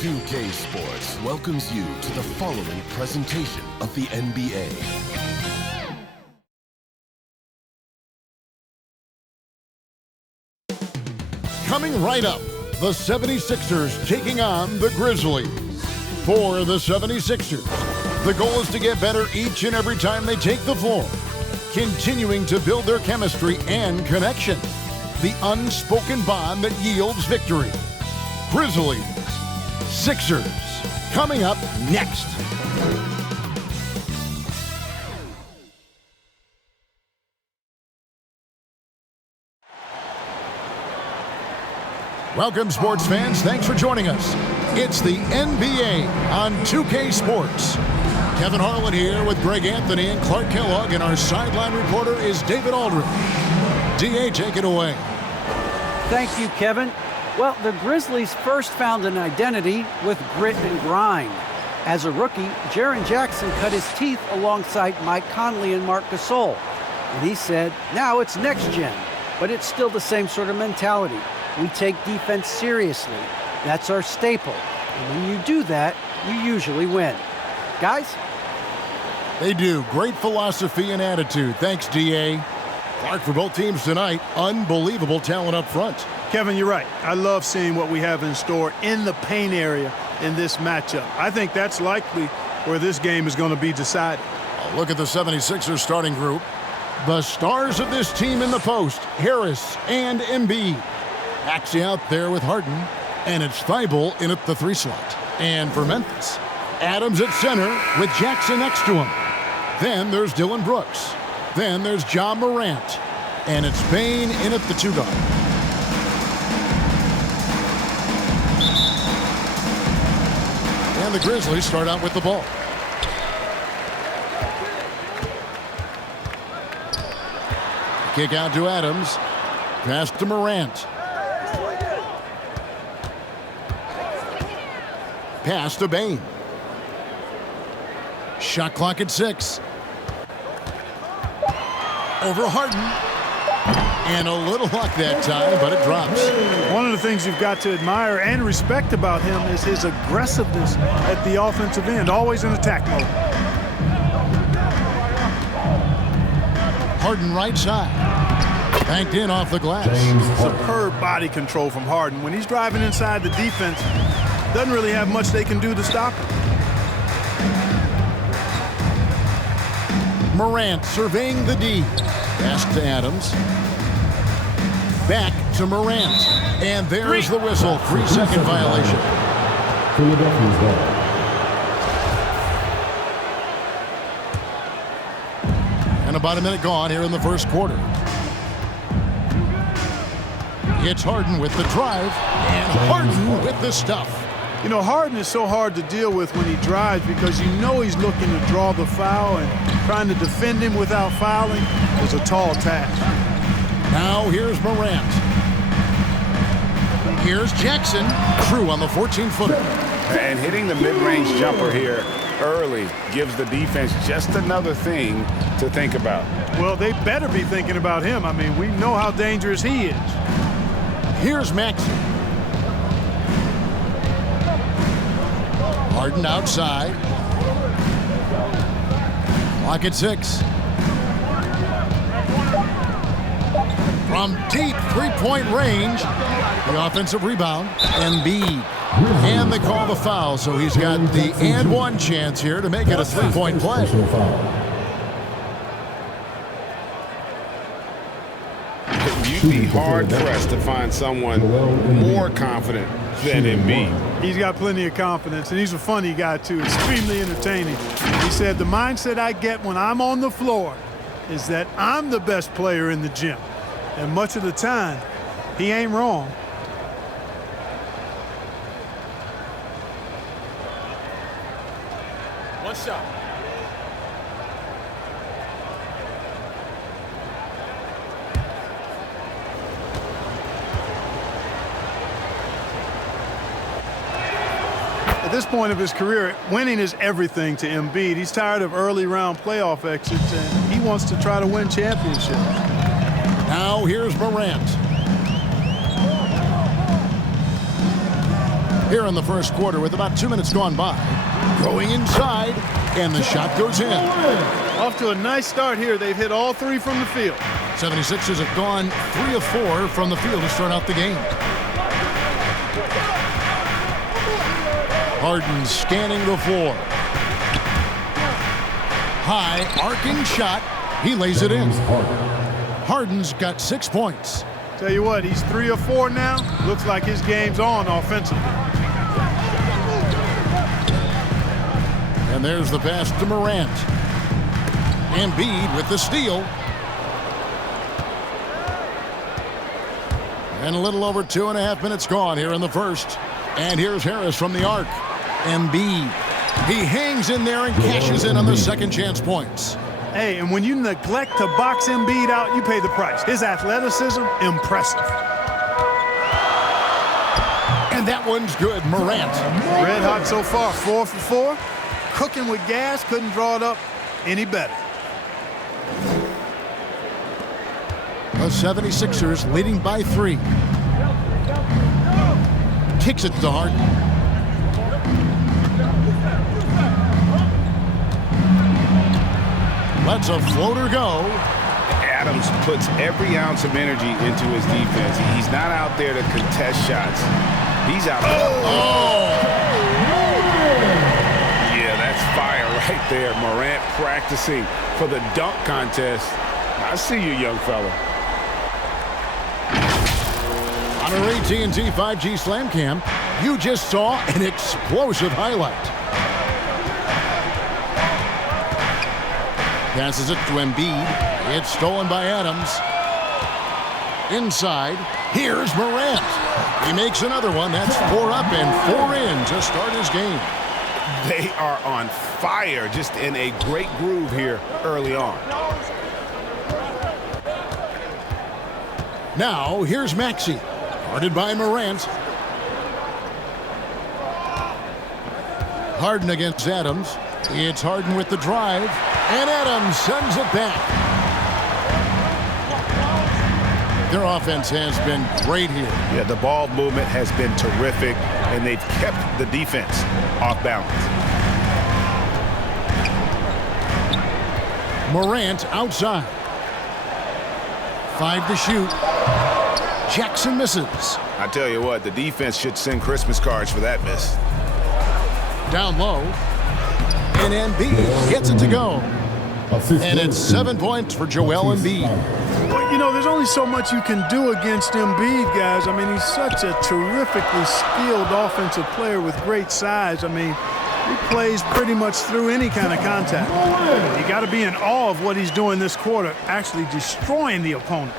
2K Sports welcomes you to the following presentation of the NBA. Coming right up, the 76ers taking on the Grizzlies. For the 76ers, the goal is to get better each and every time they take the floor, continuing to build their chemistry and connection, the unspoken bond that yields victory. Grizzlies, Sixers, coming up next. Welcome, sports fans. Thanks for joining us. It's the NBA on 2K Sports. Kevin Harlan here with Greg Anthony and Clark Kellogg, and our sideline reporter is David Aldridge. DA, take it away. Thank you, Kevin. Well, the Grizzlies first found an identity with grit and grind. As a rookie, Jaren Jackson cut his teeth alongside Mike Conley and Marc Gasol. And he said, now it's next gen, but it's still the same sort of mentality. We take defense seriously. That's our staple. And when you do that, you usually win. Guys? They do. Great philosophy and attitude. Thanks, DA. Clark, for both teams tonight, unbelievable talent up front. Kevin, you're right. I love seeing what we have in store in the paint area in this matchup. I think that's likely where this game is going to be decided. Look at the 76ers starting group. The stars of this team in the post, Harris and Embiid. Axie out there with Harden, and it's Thibault in at the 3 slot. And for Memphis, Adams at center with Jackson next to him. Then there's Dylan Brooks. Then there's Ja Morant. And it's Bane in at the 2 guard. And the Grizzlies start out with the ball. Kick out to Adams. Pass to Morant. Pass to Bane. Shot clock at 6. Over Harden. And a little luck that time, but it drops. One of the things you've got to admire and respect about him is his aggressiveness at the offensive end, always in attack mode. Harden right side. Banked in off the glass. Superb body control from Harden. When he's driving inside the defense, doesn't really have much they can do to stop him. Morant surveying the D. Pass to Adams. Back to Morant. And there's the whistle. 3-second violation. Philadelphia's ball. And about a minute gone here in the first quarter. It's Harden with the drive. And Harden with the stuff. You know, Harden is so hard to deal with when he drives because you know he's looking to draw the foul, and trying to defend him without fouling is a tall task. Now here's Morant. Here's Jackson. True on the 14-footer. And hitting the mid-range jumper here early gives the defense just another thing to think about. Well, they better be thinking about him. I mean, we know how dangerous he is. Here's Maxey. Harden outside. Clock at 6. From deep three-point range, the offensive rebound, Embiid. And they call the foul, so he's got the and one chance here to make it a three-point play. You'd be hard-pressed to find someone more confident than Embiid. He's got plenty of confidence, and he's a funny guy, too. Extremely entertaining. He said, the mindset I get when I'm on the floor is that I'm the best player in the gym. And much of the time, he ain't wrong. One shot. At this point of his career, winning is everything to Embiid. He's tired of early round playoff exits, and he wants to try to win championships. Now here's Morant. here in the first quarter with about 2 minutes gone by. Going inside, and the shot goes in. Off to a nice start here. They've hit all three from the field. 76ers have gone 3 of 4 from the field to start out the game. Harden scanning the floor. High arcing shot. He lays it in. Harden's got 6 points. Tell you what, he's 3 of 4 now. Looks like his game's on offensively. And there's the pass to Morant. Embiid with the steal. And a little over 2.5 minutes gone here in the first. And here's Harris from the arc. Embiid. He hangs in there and cashes in on the second chance points. Hey, and when you neglect to box Embiid out, you pay the price. His athleticism, impressive. And that one's good. Morant. Red hot so far, 4 for 4. Cooking with gas, couldn't draw it up any better. The 76ers leading by 3. Kicks it to Harden. Lets a floater go. Adams puts every ounce of energy into his defense. He's not out there to contest shots. He's out there. Yeah, that's fire right there. Morant practicing for the dunk contest. I see you, young fella. On our AT&T 5G Slam Cam, you just saw an explosive highlight. Passes it to Embiid. It's stolen by Adams. Inside, here's Morant. He makes another one. That's 4 up and 4 in to start his game. They are on fire, just in a great groove here early on. Now, here's Maxey. Guarded by Morant. Harden against Adams. It's Harden with the drive. And Adams sends it back. Their offense has been great here. Yeah, the ball movement has been terrific, and they've kept the defense off balance. Morant outside. 5 to shoot. Jackson misses. I tell you what, the defense should send Christmas cards for that miss. Down low. And Embiid gets it to go. And it's 7 points for Joel Embiid. Well, you know, there's only so much you can do against Embiid, guys. I mean, he's such a terrifically skilled offensive player with great size. I mean, he plays pretty much through any kind of contact. You got to be in awe of what he's doing this quarter, actually destroying the opponent.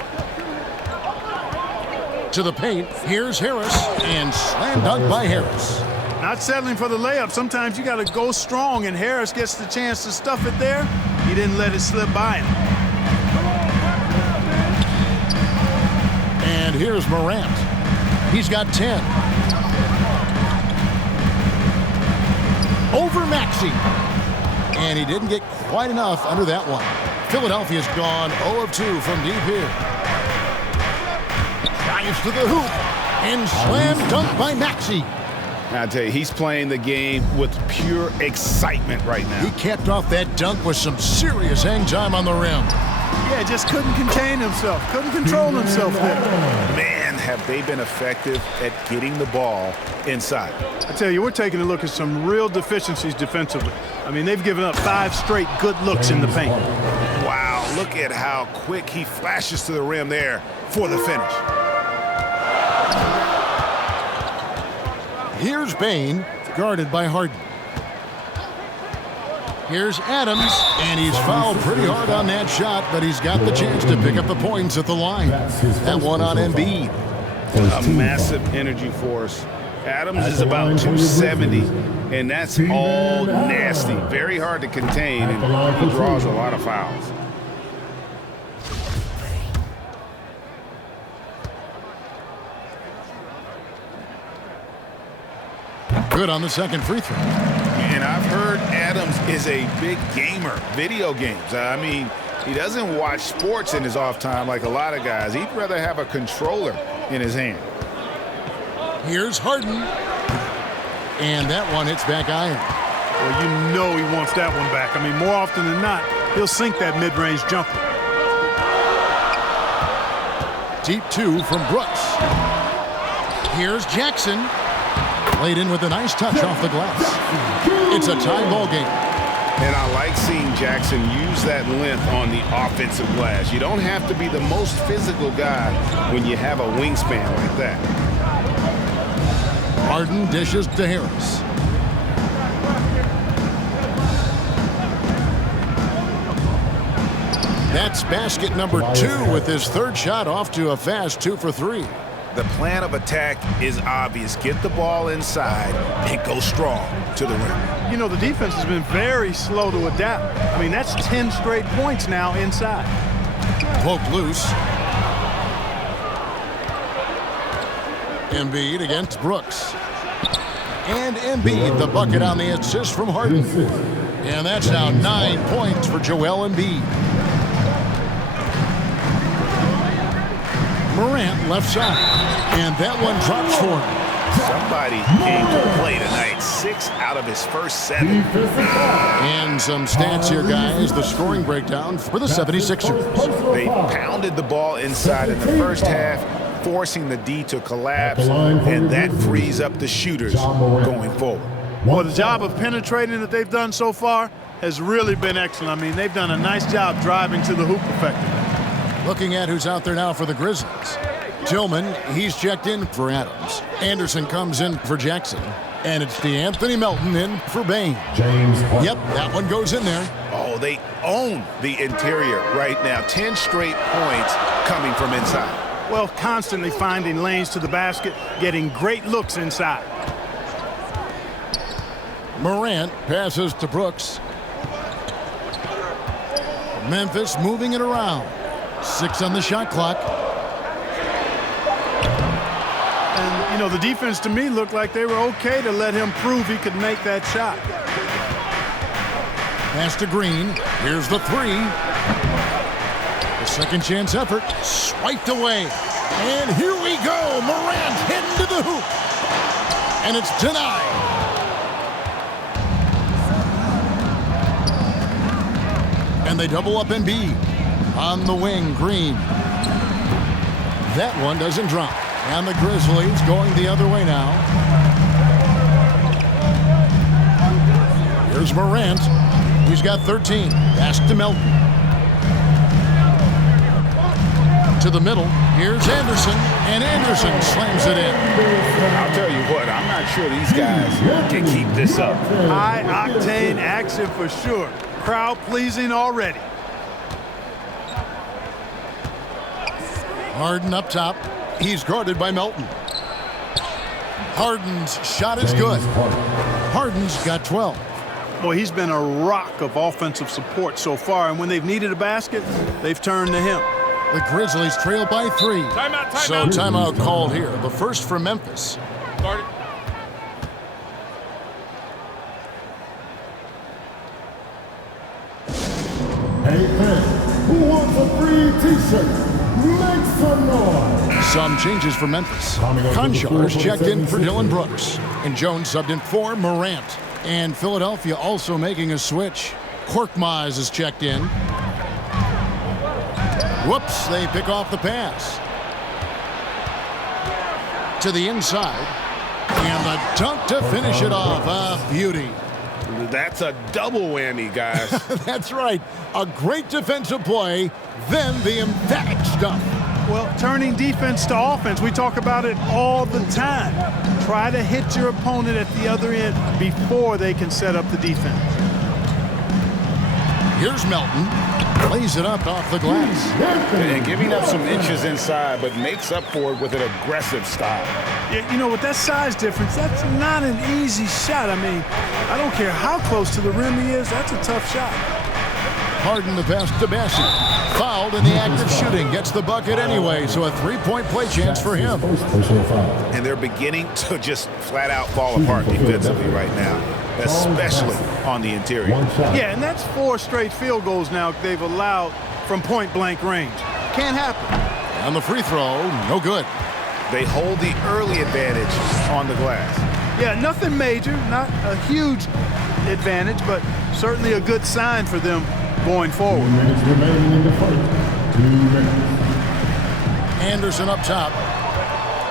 To the paint, here's Harris, and slam dunk by Harris. Not settling for the layup. Sometimes you got to go strong, and Harris gets the chance to stuff it there. He didn't let it slip by him. And here's Morant. He's got 10. Over Maxey. And he didn't get quite enough under that one. Philadelphia's gone 0 of 2 from deep here. Drives to the hoop. And slam dunk by Maxey. I tell you, he's playing the game with pure excitement right now. He capped off that dunk with some serious hang time on the rim. Yeah, just couldn't contain himself. Couldn't control himself there. Man, have they been effective at getting the ball inside. I tell you, we're taking a look at some real deficiencies defensively. I mean, they've given up 5 straight good looks in the paint. Wow, look at how quick he flashes to the rim there for the finish. Here's Bane, guarded by Harden. Here's Adams, and he's fouled pretty hard on that shot, but he's got the chance to pick up the points at the line. That one on Embiid. A massive energy force. Adams is about 270, and that's all nasty. Very hard to contain, and he draws a lot of fouls. Good on the second free throw. And I've heard Adams is a big gamer, video games. I mean, he doesn't watch sports in his off time like a lot of guys. He'd rather have a controller in his hand. Here's Harden. And that one hits back iron. Well, you know he wants that one back. I mean, more often than not, he'll sink that mid-range jumper. Deep 2 from Brooks. Here's Jackson. Played in with a nice touch off the glass. It's a tie ball game. And I like seeing Jackson use that length on the offensive glass. You don't have to be the most physical guy when you have a wingspan like that. Harden dishes to Harris. That's basket number 2 with his third shot off to a fast 2 for 3. The plan of attack is obvious. Get the ball inside and go strong to the rim. You know, the defense has been very slow to adapt. I mean, that's 10 straight points now inside. Poke loose. Embiid against Brooks. And Embiid, the bucket on the assist from Harden. And that's now 9 points for Joel Embiid. Morant left side. And that one drops for him. Somebody came to play tonight. 6 out of his first 7. And some stats here, guys. The scoring breakdown for the 76ers. They pounded the ball inside in the first half, forcing the D to collapse, and that frees up the shooters going forward. Well, the job of penetrating that they've done so far has really been excellent. I mean, they've done a nice job driving to the hoop effectively. Looking at who's out there now for the Grizzlies. Tillman, he's checked in for Adams. Anderson comes in for Jackson. And it's DeAnthony Melton in for Bain. Yep, that one goes in there. Oh, they own the interior right now. 10 straight points coming from inside. Well, constantly finding lanes to the basket, getting great looks inside. Morant passes to Brooks. Memphis moving it around. 6 on the shot clock. And, you know, the defense to me looked like they were okay to let him prove he could make that shot. Pass to Green. Here's the 3. The second chance effort. Swiped away. And here we go. Morant heading to the hoop. And it's denied. And they double up Embiid. On the wing, Green. That one doesn't drop. And the Grizzlies going the other way now. Here's Morant. He's got 13. Pass to Melton. To the middle. Here's Anderson. And Anderson slams it in. I'll tell you what, I'm not sure these guys can keep this up. High-octane action for sure. Crowd-pleasing already. Harden up top. He's guarded by Melton. Harden's shot is good. Harden's got 12. Boy, he's been a rock of offensive support so far, and when they've needed a basket, they've turned to him. The Grizzlies trail by 3. Timeout. So timeout called here. The first for Memphis. Guard it. Hey fans, who wants a free t-shirt? Make some noise. Some changes for Memphis. Conchar checked in for Dylan Brooks. And Jones subbed in for Morant. And Philadelphia also making a switch. Korkmaz is checked in. Whoops, they pick off the pass. To the inside. And the dunk to finish it off. A beauty. That's a double whammy, guys. That's right. A great defensive play, then the emphatic stuff. Well, turning defense to offense, we talk about it all the time. Try to hit your opponent at the other end before they can set up the defense. Here's Melton. Lays it up off the glass. And giving up some inches inside, but makes up for it with an aggressive style. You know, with that size difference, that's not an easy shot. I mean, I don't care how close to the rim he is, that's a tough shot. Harden the pass to Bassett. Fouled in the act of shooting. Gets the bucket anyway, so a three-point play chance for him. And they're beginning to just flat-out fall apart defensively right now, especially on the interior. Yeah, and that's 4 straight field goals now they've allowed from point-blank range. Can't happen. On the free throw, no good. They hold the early advantage on the glass. Yeah, nothing major, not a huge advantage, but certainly a good sign for them going forward. 2 minutes remaining in the fight. 2 minutes. Anderson up top.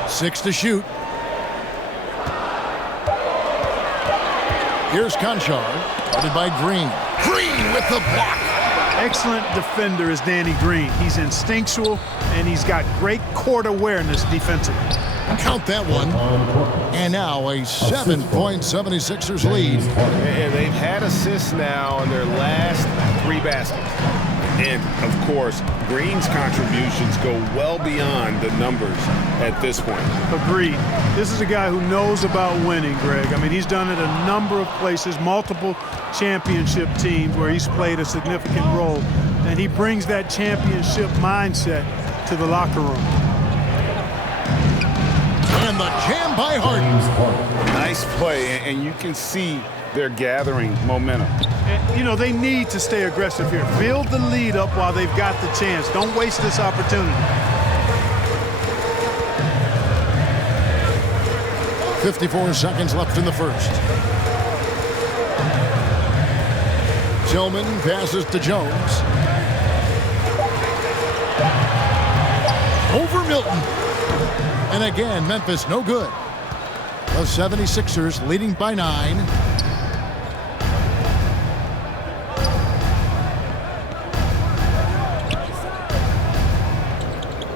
6 to shoot. Here's Conchar, guarded by Green. Green with the block. Excellent defender is Danny Green. He's instinctual, and he's got great court awareness defensively. Count that one. And now a 7-point 76ers lead. And they've had assists now on their last 3 baskets. And, of course, Green's contributions go well beyond the numbers at this point. Agreed. This is a guy who knows about winning, Greg. I mean, he's done it a number of places, multiple championship teams where he's played a significant role. And he brings that championship mindset to the locker room. And the jam by Harden. Nice play, and you can see they're gathering momentum. And, you know, they need to stay aggressive here. Build the lead up while they've got the chance. Don't waste this opportunity. 54 seconds left in the first. Tillman passes to Jones. Over Milton. And again, Memphis no good. The 76ers leading by 9.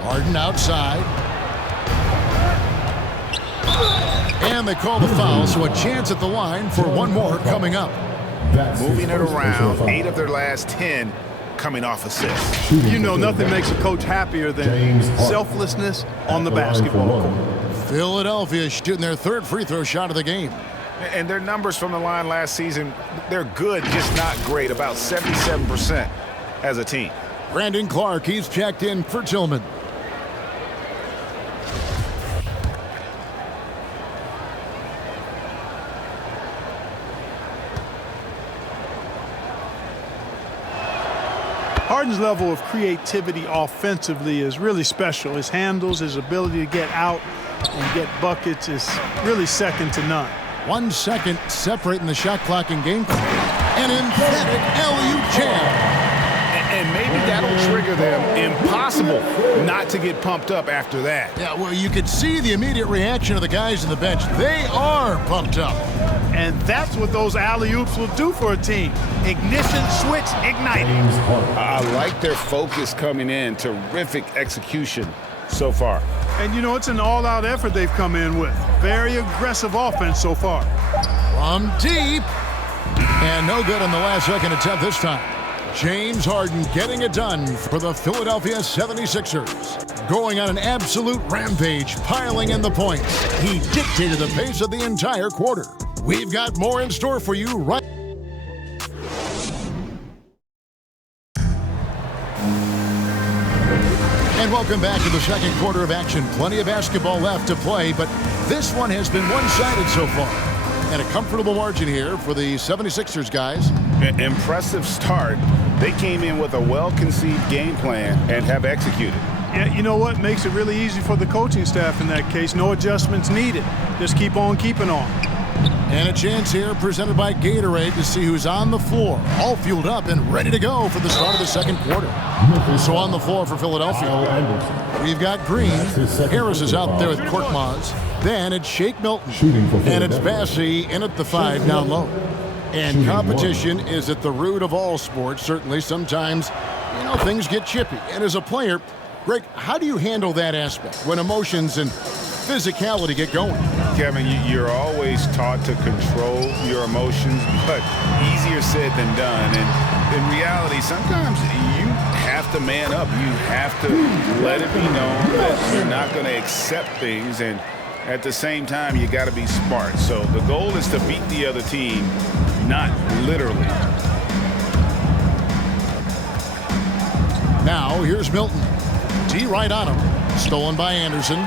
Harden outside. And they call the foul, so a chance at the line for one more coming up. Moving it around, 8 of their last 10 coming off assists. You know, nothing makes a coach happier than selflessness on the basketball court. Philadelphia shooting their 3rd free throw shot of the game. And their numbers from the line last season, they're good, just not great, about 77% as a team. Brandon Clark, he's checked in for Tillman. Harden's level of creativity offensively is really special. His handles, his ability to get out and get buckets is really second to none. 1 second separating the shot clock in game. An emphatic alley-oop jam. And maybe that'll trigger them. Impossible not to get pumped up after that. Yeah, well, you could see the immediate reaction of the guys on the bench. They are pumped up. And that's what those alley-oops will do for a team. Ignition, switch, ignite. I like their focus coming in. Terrific execution so far. And, you know, it's an all-out effort they've come in with. Very aggressive offense so far. From deep. And no good on the last second attempt this time. James Harden getting it done for the Philadelphia 76ers. Going on an absolute rampage, piling in the points. He dictated the pace of the entire quarter. We've got more in store for you right. And welcome back to the second quarter of action. Plenty of basketball left to play, but this one has been one-sided so far. And a comfortable margin here for the 76ers guys. Impressive start. They came in with a well-conceived game plan and have executed. Yeah, you know what? Makes it really easy for the coaching staff in that case. No adjustments needed. Just keep on keeping on. And a chance here presented by Gatorade to see who's on the floor. All fueled up and ready to go for the start of the second quarter. So on the floor for Philadelphia, we've got Green. Harris is out there with Korkmaz. Then it's Shake Milton. And it's Bassey in at the 5 down low. And competition is at the root of all sports. Certainly sometimes, you know, things get chippy. And as a player, Greg, how do you handle that aspect when emotions and physicality get going? Kevin, you're always taught to control your emotions, but easier said than done. And in reality, sometimes you have to man up. You have to let it be known that you're not going to accept things. And at the same time, you got to be smart. So the goal is to beat the other team, not literally. Now, here's Milton. D right on him. Stolen by Anderson.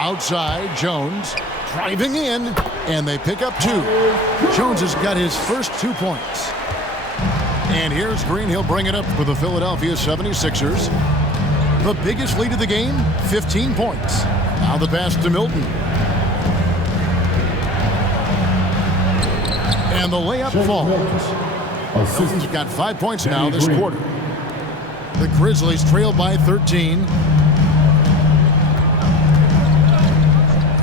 Outside, Jones driving in, and they pick up 2. Jones has got his first 2 points. And here's Green. He'll bring it up for the Philadelphia 76ers. The biggest lead of the game, 15 points. Now the pass to Milton. And the layup falls. Milton's got 5 points now this quarter. The Grizzlies trail by 13.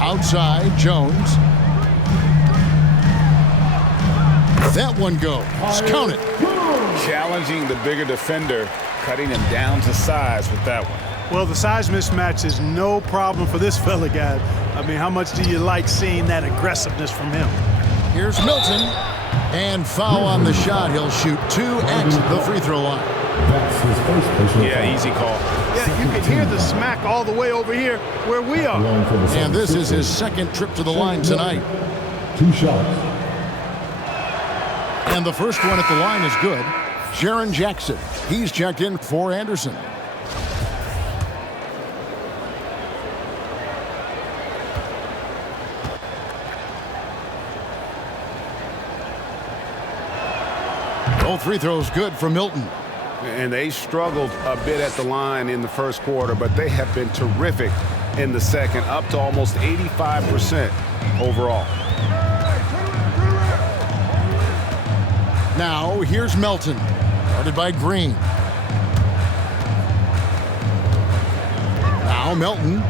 Outside, Jones. That one goes. Count it. Challenging the bigger defender, cutting him down to size with that one. Well, the size mismatch is no problem for this fella, guys. I mean, how much do you like seeing that aggressiveness from him? Here's Milton. And foul on the shot. He'll shoot 2 at the free throw line. That's his first personal Yeah, foul. easy call. Yeah, you can hear the smack all the way over here where we are. Line for the And this is 76ers. his second trip to the line tonight. 2 shots. And the first one at the line is good. Jaren Jackson. He's checked in for Anderson. Both free throws good for Milton. And they struggled a bit at the line in the first quarter, but they have been terrific in the second, up to almost 85% overall. Now, here's Melton. Guarded by Green. Now, Melton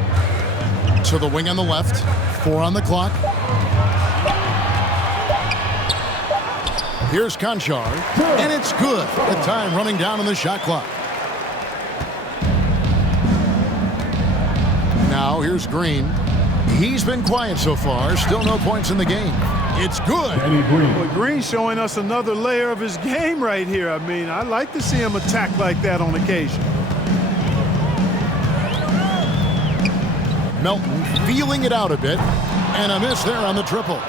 to the wing on the left. 4 on the clock. Here's Conchar, and it's good. The time running down on the shot clock. Now here's Green. He's been quiet so far. Still no points in the game. It's good. Danny Green. Well, Green's showing us another layer of his game right here. I mean, I like to see him attack like that on occasion. Melton feeling it out a bit, and a miss there on the triple.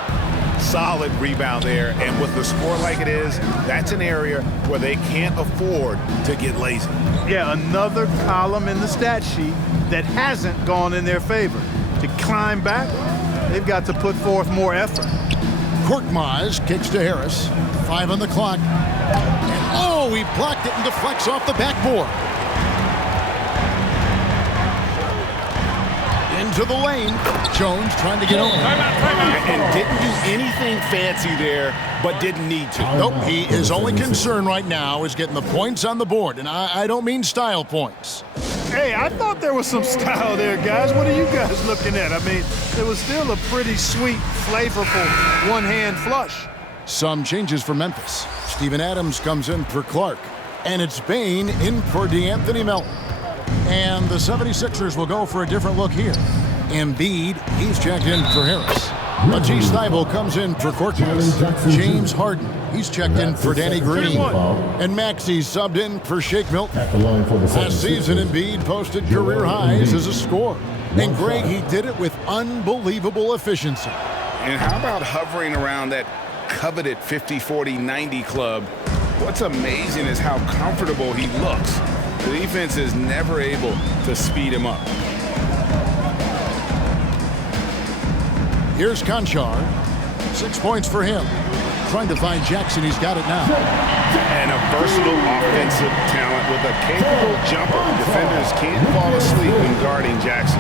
Solid rebound there, and with the score like it is, that's an area where they can't afford to get lazy. Yeah, another column in the stat sheet that hasn't gone in their favor. To climb back, they've got to put forth more effort. Korkmaz kicks to Harris. 5 on the clock. And oh, he blocked it and deflects off the backboard. Into the lane. Jones trying to get over. And didn't do anything fancy there, but didn't need to. Nope, his only concern right now is getting the points on the board. And I don't mean style points. Hey, I thought there was some style there, guys. What are you guys looking at? I mean, it was still a pretty sweet, flavorful one-hand flush. Some changes for Memphis. Steven Adams comes in for Clark. And it's Bain in for DeAnthony Melton. And the 76ers will go for a different look here. Embiid, he's checked in for Harris. Matisse Thybulle comes in for Korkmaz. James Harden, he's checked in for Danny Green. And Maxey subbed in for Shake Milton. At the line for the Last season, Embiid posted career highs as a scorer. And Greg, he did it with unbelievable efficiency. And how about hovering around that coveted 50-40-90 club? What's amazing is how comfortable he looks. The defense is never able to speed him up. Here's Conchar. 6 points for him. Trying to find Jackson. He's got it now. And a versatile offensive talent with a capable jumper. Defenders can't fall asleep when guarding Jackson.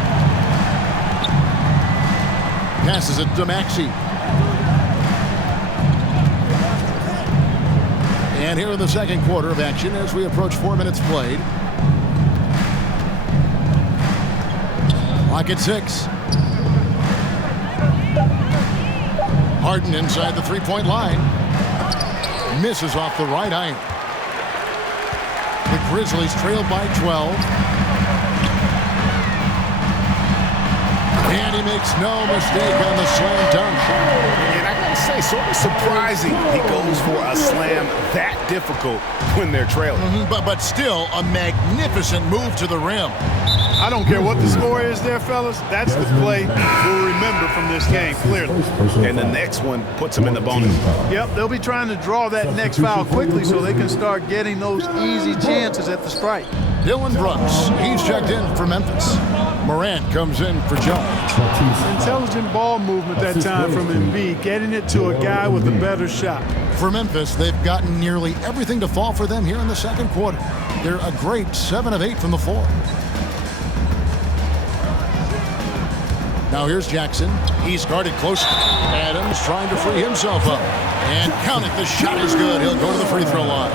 Passes it to Maxey. And here in the second quarter of action as we approach 4 minutes played. Clock at 6. Harden inside the three-point line. Misses off the right iron. The Grizzlies trail by 12. And he makes no mistake on the slam dunk. And I gotta say, sort of surprising he goes for a slam that difficult when they're trailing. But still a magnificent move to the rim. I don't care what the score is there, fellas. That's the play we'll remember from this game, clearly. And the next one puts him in the bonus. Yep, they'll be trying to draw that next foul quickly so they can start getting those easy chances at the strike. Dylan Brooks, he's checked in for Memphis. Morant comes in for Jones. Intelligent ball movement that time from Embiid, getting it to a guy with a better shot. For Memphis, they've gotten nearly everything to fall for them here in the second quarter. They're a great 7 of 8 from the floor. Now here's Jackson. He's guarded close. Adams trying to free himself up. And count it, the shot is good. He'll go to the free throw line.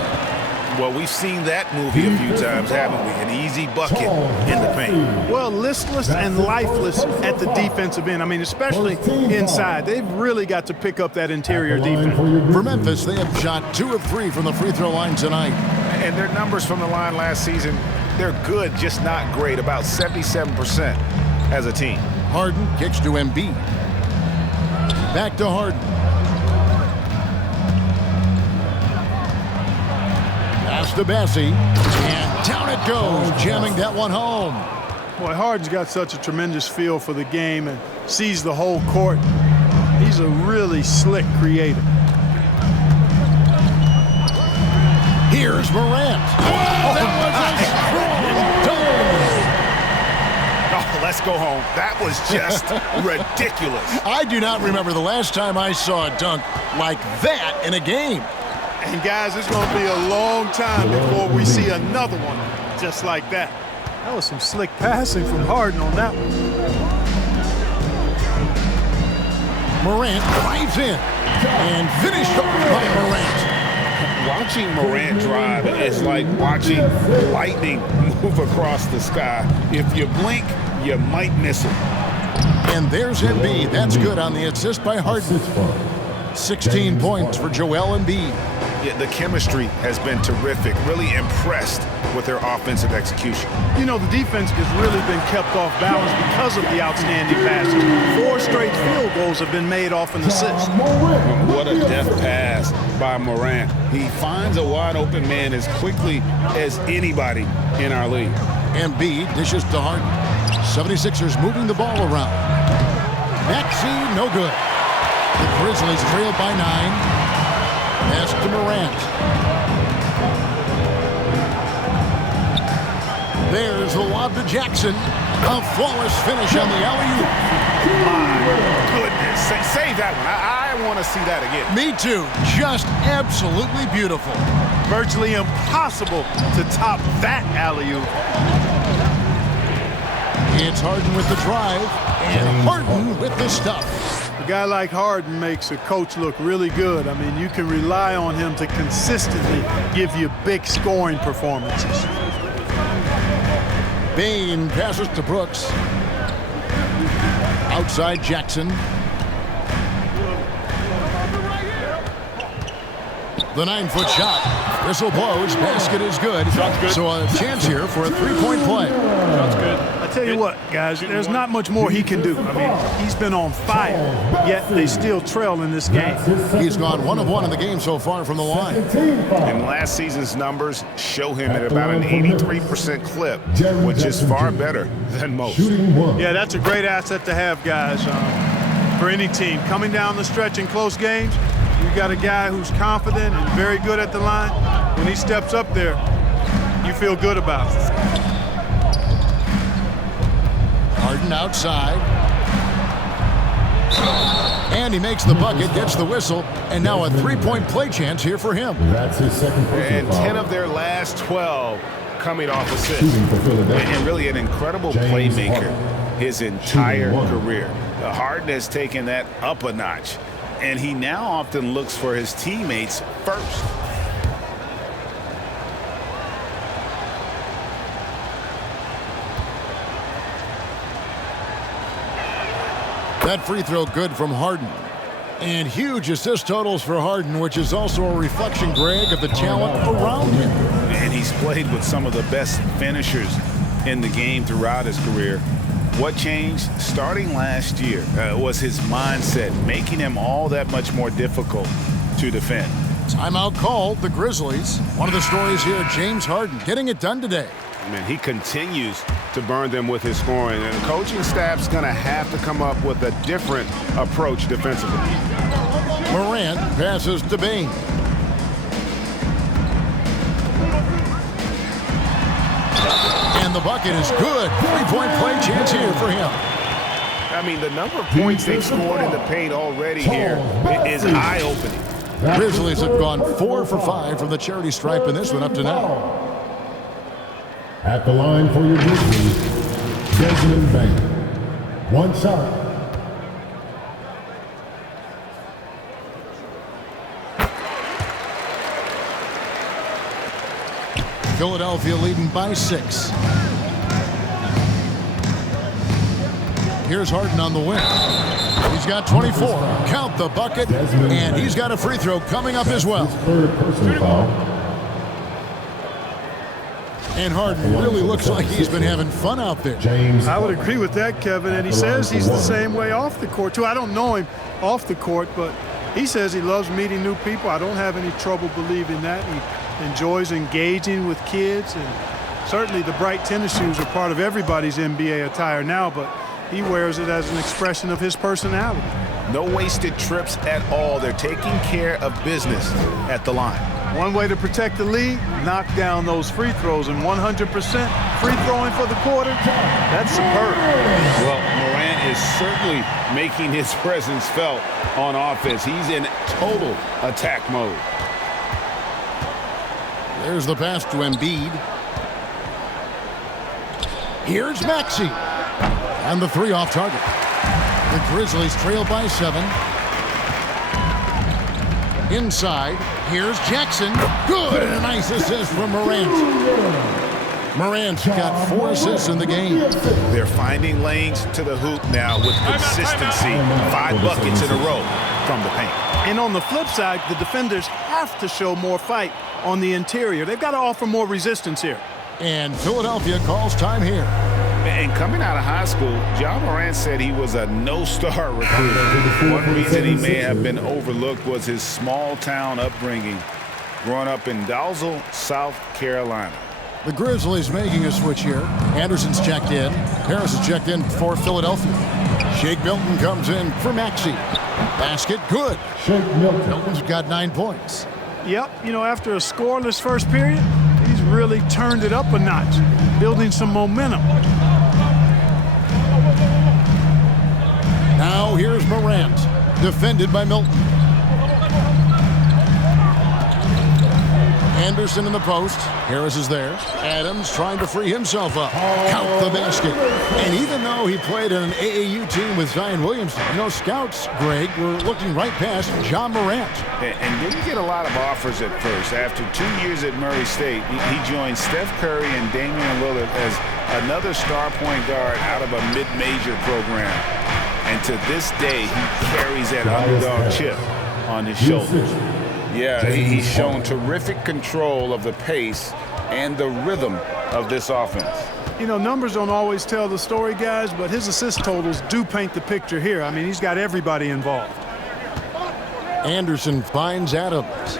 Well, we've seen that movie a few times, haven't we? An easy bucket in the paint. Well, listless and lifeless at the defensive end. I mean, especially inside. They've really got to pick up that interior defense. For Memphis, they have shot 2 of 3 from the free throw line tonight. And their numbers from the line last season, they're good, just not great. About 77% as a team. Harden kicks to Embiid. Back to Harden. Pass to Bessie. And down it goes, jamming that one home. Boy, Harden's got such a tremendous feel for the game and sees the whole court. He's a really slick creator. Here's Morant. Oh, that was a strong dunk. Oh, let's go home. That was just ridiculous. I do not remember the last time I saw a dunk like that in a game. And guys, it's going to be a long time before we see another one just like that. That was some slick passing from Harden on that one. Morant drives in and finished off by Morant. Watching Morant drive is like watching lightning move across the sky. If you blink, you might miss it. And there's Embiid. That's good on the assist by Harden. 16 points for Joel Embiid. Yeah, the chemistry has been terrific. Really impressed with their offensive execution. You know, the defense has really been kept off balance because of the outstanding passes. 4 straight field goals have been made off an assist. What a deft pass by Morant. He finds a wide open man as quickly as anybody in our league. Embiid dishes to Harden. 76ers moving the ball around. Maxey, no good. The Grizzlies trailed by 9. Pass to Morant. There's the lob to Jackson. A flawless finish on the alley-oop. My goodness. Save that one. I want to see that again. Me too. Just absolutely beautiful. Virtually impossible to top that alley-oop. It's Harden with the drive, and Harden with the stuff. A guy like Harden makes a coach look really good. I mean, you can rely on him to consistently give you big scoring performances. Bane passes to Brooks. Outside Jackson. The 9-foot shot. Whistle blows. Basket is good. So a chance here for a 3-point play. Sounds good. I tell you what, guys, there's not much more he can do. I mean, he's been on fire, yet they still trail in this game. He's gone 1 of 1 in the game so far from the line. And last season's numbers show him at about an 83% clip, which is far better than most. Yeah, that's a great asset to have, guys, for any team. Coming down the stretch in close games, you got a guy who's confident and very good at the line. When he steps up there, you feel good about it. Harden outside. And he makes the bucket, gets the whistle, and now a 3-point play chance here for him. That's his second And 10 of their last 12 coming off assists. And really an incredible playmaker his entire career. Harden has taken that up a notch, and he now often looks for his teammates first. That free throw good from Harden. And huge assist totals for Harden, which is also a reflection, Greg, of the talent around him. And he's played with some of the best finishers in the game throughout his career. What changed starting last year was his mindset, making him all that much more difficult to defend. Timeout called, the Grizzlies. One of the stories here, James Harden getting it done today. I mean, he continues to burn them with his scoring, and the coaching staff's going to have to come up with a different approach defensively. Morant passes to Bane. And the bucket is good. 3-point play chance here for him. I mean, the number of points they've scored in the paint already here is eye-opening. Grizzlies have gone 4 for 5 from the charity stripe in this one up to now. At the line for your Grizzlies, Desmond Bane. One shot. Philadelphia leading by 6. Here's Harden on the wing. He's got 24. Count the bucket. And he's got a free throw coming up as well. Third personal foul. And Harden really looks like he's been having fun out there. James. I would agree with that, Kevin. And he says he's the same way off the court, too. I don't know him off the court, but he says he loves meeting new people. I don't have any trouble believing that. He enjoys engaging with kids. And certainly the bright tennis shoes are part of everybody's NBA attire now, but he wears it as an expression of his personality. No wasted trips at all. They're taking care of business at the line. One way to protect the lead, knock down those free throws, and 100% free throwing for the quarter, that's superb. Well, Morant is certainly making his presence felt on offense. He's in total attack mode. There's the pass to Embiid. Here's Maxey. And the 3 off target. The Grizzlies trail by 7. Inside, here's Jackson. Good, and a nice assist from Morant. Morant's got 4 assists in the game. They're finding lanes to the hoop now with consistency. 5 buckets in a row from the paint. And on the flip side, the defenders have to show more fight on the interior. They've got to offer more resistance here. And Philadelphia calls time here. And coming out of high school, Ja Morant said he was a no-star recruit. One reason he may have been overlooked was his small-town upbringing, growing up in Dalzell, South Carolina. The Grizzlies making a switch here. Anderson's checked in. Harris is checked in for Philadelphia. Shake Milton comes in for Maxey. Basket good. Shake Milton. Milton's got 9 points. Yep, you know, after a scoreless first period, he's really turned it up a notch, building some momentum. Now here's Morant, defended by Milton. Anderson in the post. Harris is there. Adams trying to free himself up. Count the basket. And even though he played on an AAU team with Zion Williamson, you know, scouts, Greg, were looking right past Ja Morant. And didn't get a lot of offers at first. After 2 years at Murray State, he joined Steph Curry and Damian Lillard as another star point guard out of a mid-major program. And to this day, he carries that underdog chip on his shoulders. Yeah, he's shown terrific control of the pace and the rhythm of this offense. You know, numbers don't always tell the story, guys, but his assist totals do paint the picture here. I mean, he's got everybody involved. Anderson finds Adams.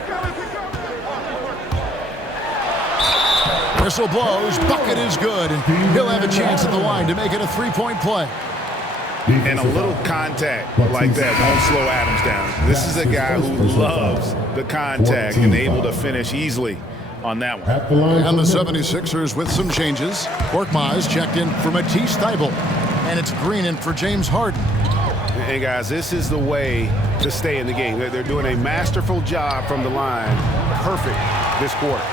Whistle blows, bucket is good, and he'll have a chance at the line to make it a 3-point play. And a little contact like that won't slow Adams down. This is a guy who loves the contact and able to finish easily on that one. And the 76ers with some changes. Korkmaz checked in for Matisse Thybulle. And it's Green in for James Harden. Hey, guys, this is the way to stay in the game. They're doing a masterful job from the line. Perfect this quarter.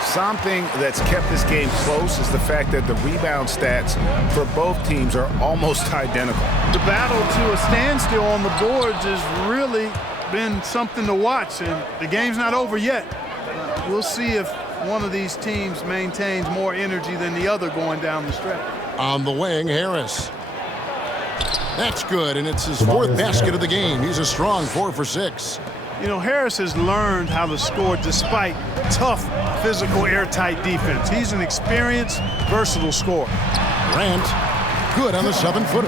Something that's kept this game close is the fact that the rebound stats for both teams are almost identical. The battle to a standstill on the boards has really been something to watch, and the game's not over yet. We'll see if one of these teams maintains more energy than the other going down the stretch. On the wing, Harris. That's good, and it's his 4th basket of the game. He's a strong 4 for 6. You know, Harris has learned how to score despite tough, physical, airtight defense. He's an experienced, versatile scorer. Morant, good on the 7-footer.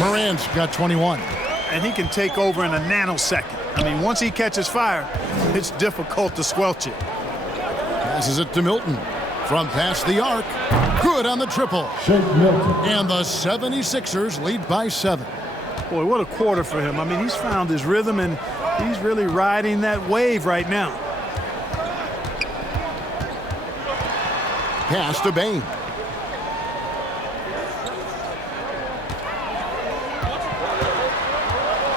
Morant's got 21. And he can take over in a nanosecond. I mean, once he catches fire, it's difficult to squelch it. Passes it to Milton. From past the arc, good on the triple. Shake Milton. And the 76ers lead by 7. Boy, what a quarter for him. I mean, he's found his rhythm, and he's really riding that wave right now. Pass to Bain.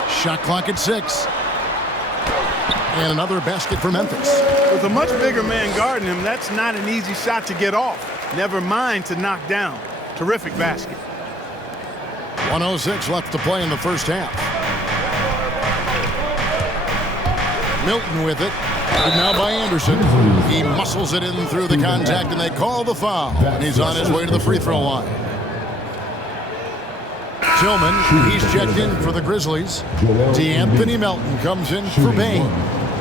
Shot clock at 6. And another basket for Memphis. With a much bigger man guarding him, that's not an easy shot to get off. Never mind to knock down. Terrific basket. 1:06 left to play in the first half. Milton with it. And now by Anderson. He muscles it in through the contact, and they call the foul. And he's on his way to the free throw line. Tillman, he's checked in for the Grizzlies. DeAnthony Melton comes in for Bain.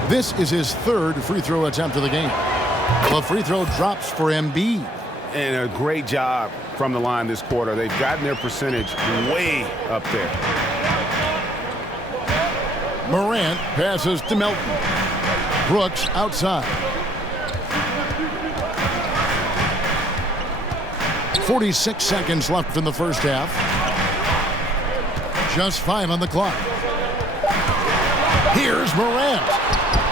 This is his third free throw attempt of the game. The free throw drops for Embiid. And a great job from the line this quarter. They've gotten their percentage way up there. Morant passes to Melton. Brooks outside. 46 seconds left in the first half. Just 5 on the clock. Here's Morant.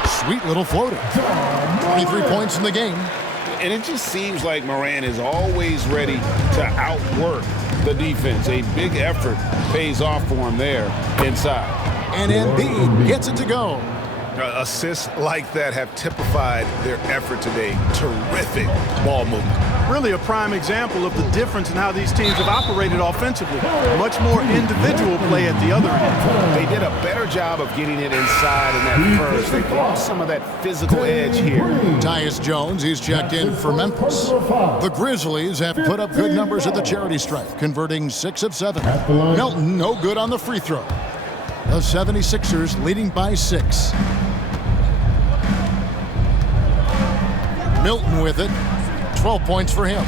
Sweet little floater. 23 points in the game. And it just seems like Morant is always ready to outwork the defense. A big effort pays off for him there inside. And Embiid gets it to go. Assists like that have typified their effort today. Terrific ball movement. Really a prime example of the difference in how these teams have operated offensively. Much more individual play at the other end. They did a better job of getting it inside in that first. They lost some of that physical edge here. Tyus Jones, he's checked in for Memphis. The Grizzlies have put up good numbers at the charity stripe, converting 6 of 7. Melton, no good on the free throw. The 76ers leading by 6. Milton with it. 12 points for him.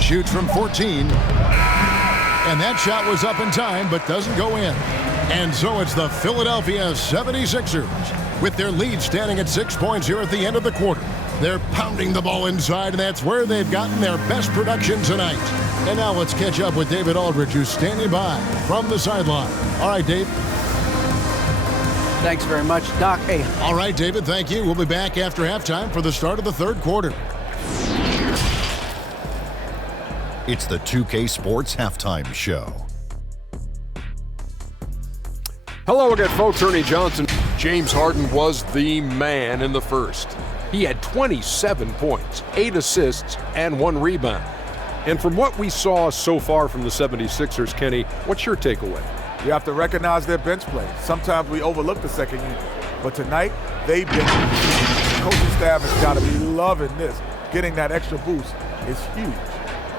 Shoots from 14. And that shot was up in time, but doesn't go in. And so it's the Philadelphia 76ers with their lead standing at 6 points here at the end of the quarter. They're pounding the ball inside, and that's where they've gotten their best production tonight. And now let's catch up with David Aldridge, who's standing by from the sideline. All right, Dave. Thanks very much, Doc. Hey. All right, David, thank you. We'll be back after halftime for the start of the third quarter. It's the 2K Sports Halftime Show. Hello again, folks. Ernie Johnson. James Harden was the man in the first. He had 27 points, 8 assists, and 1 rebound. And from what we saw so far from the 76ers, Kenny, what's your takeaway? You have to recognize their bench play. Sometimes we overlook the second unit. But tonight, they've been. The coaching staff has got to be loving this. Getting that extra boost is huge.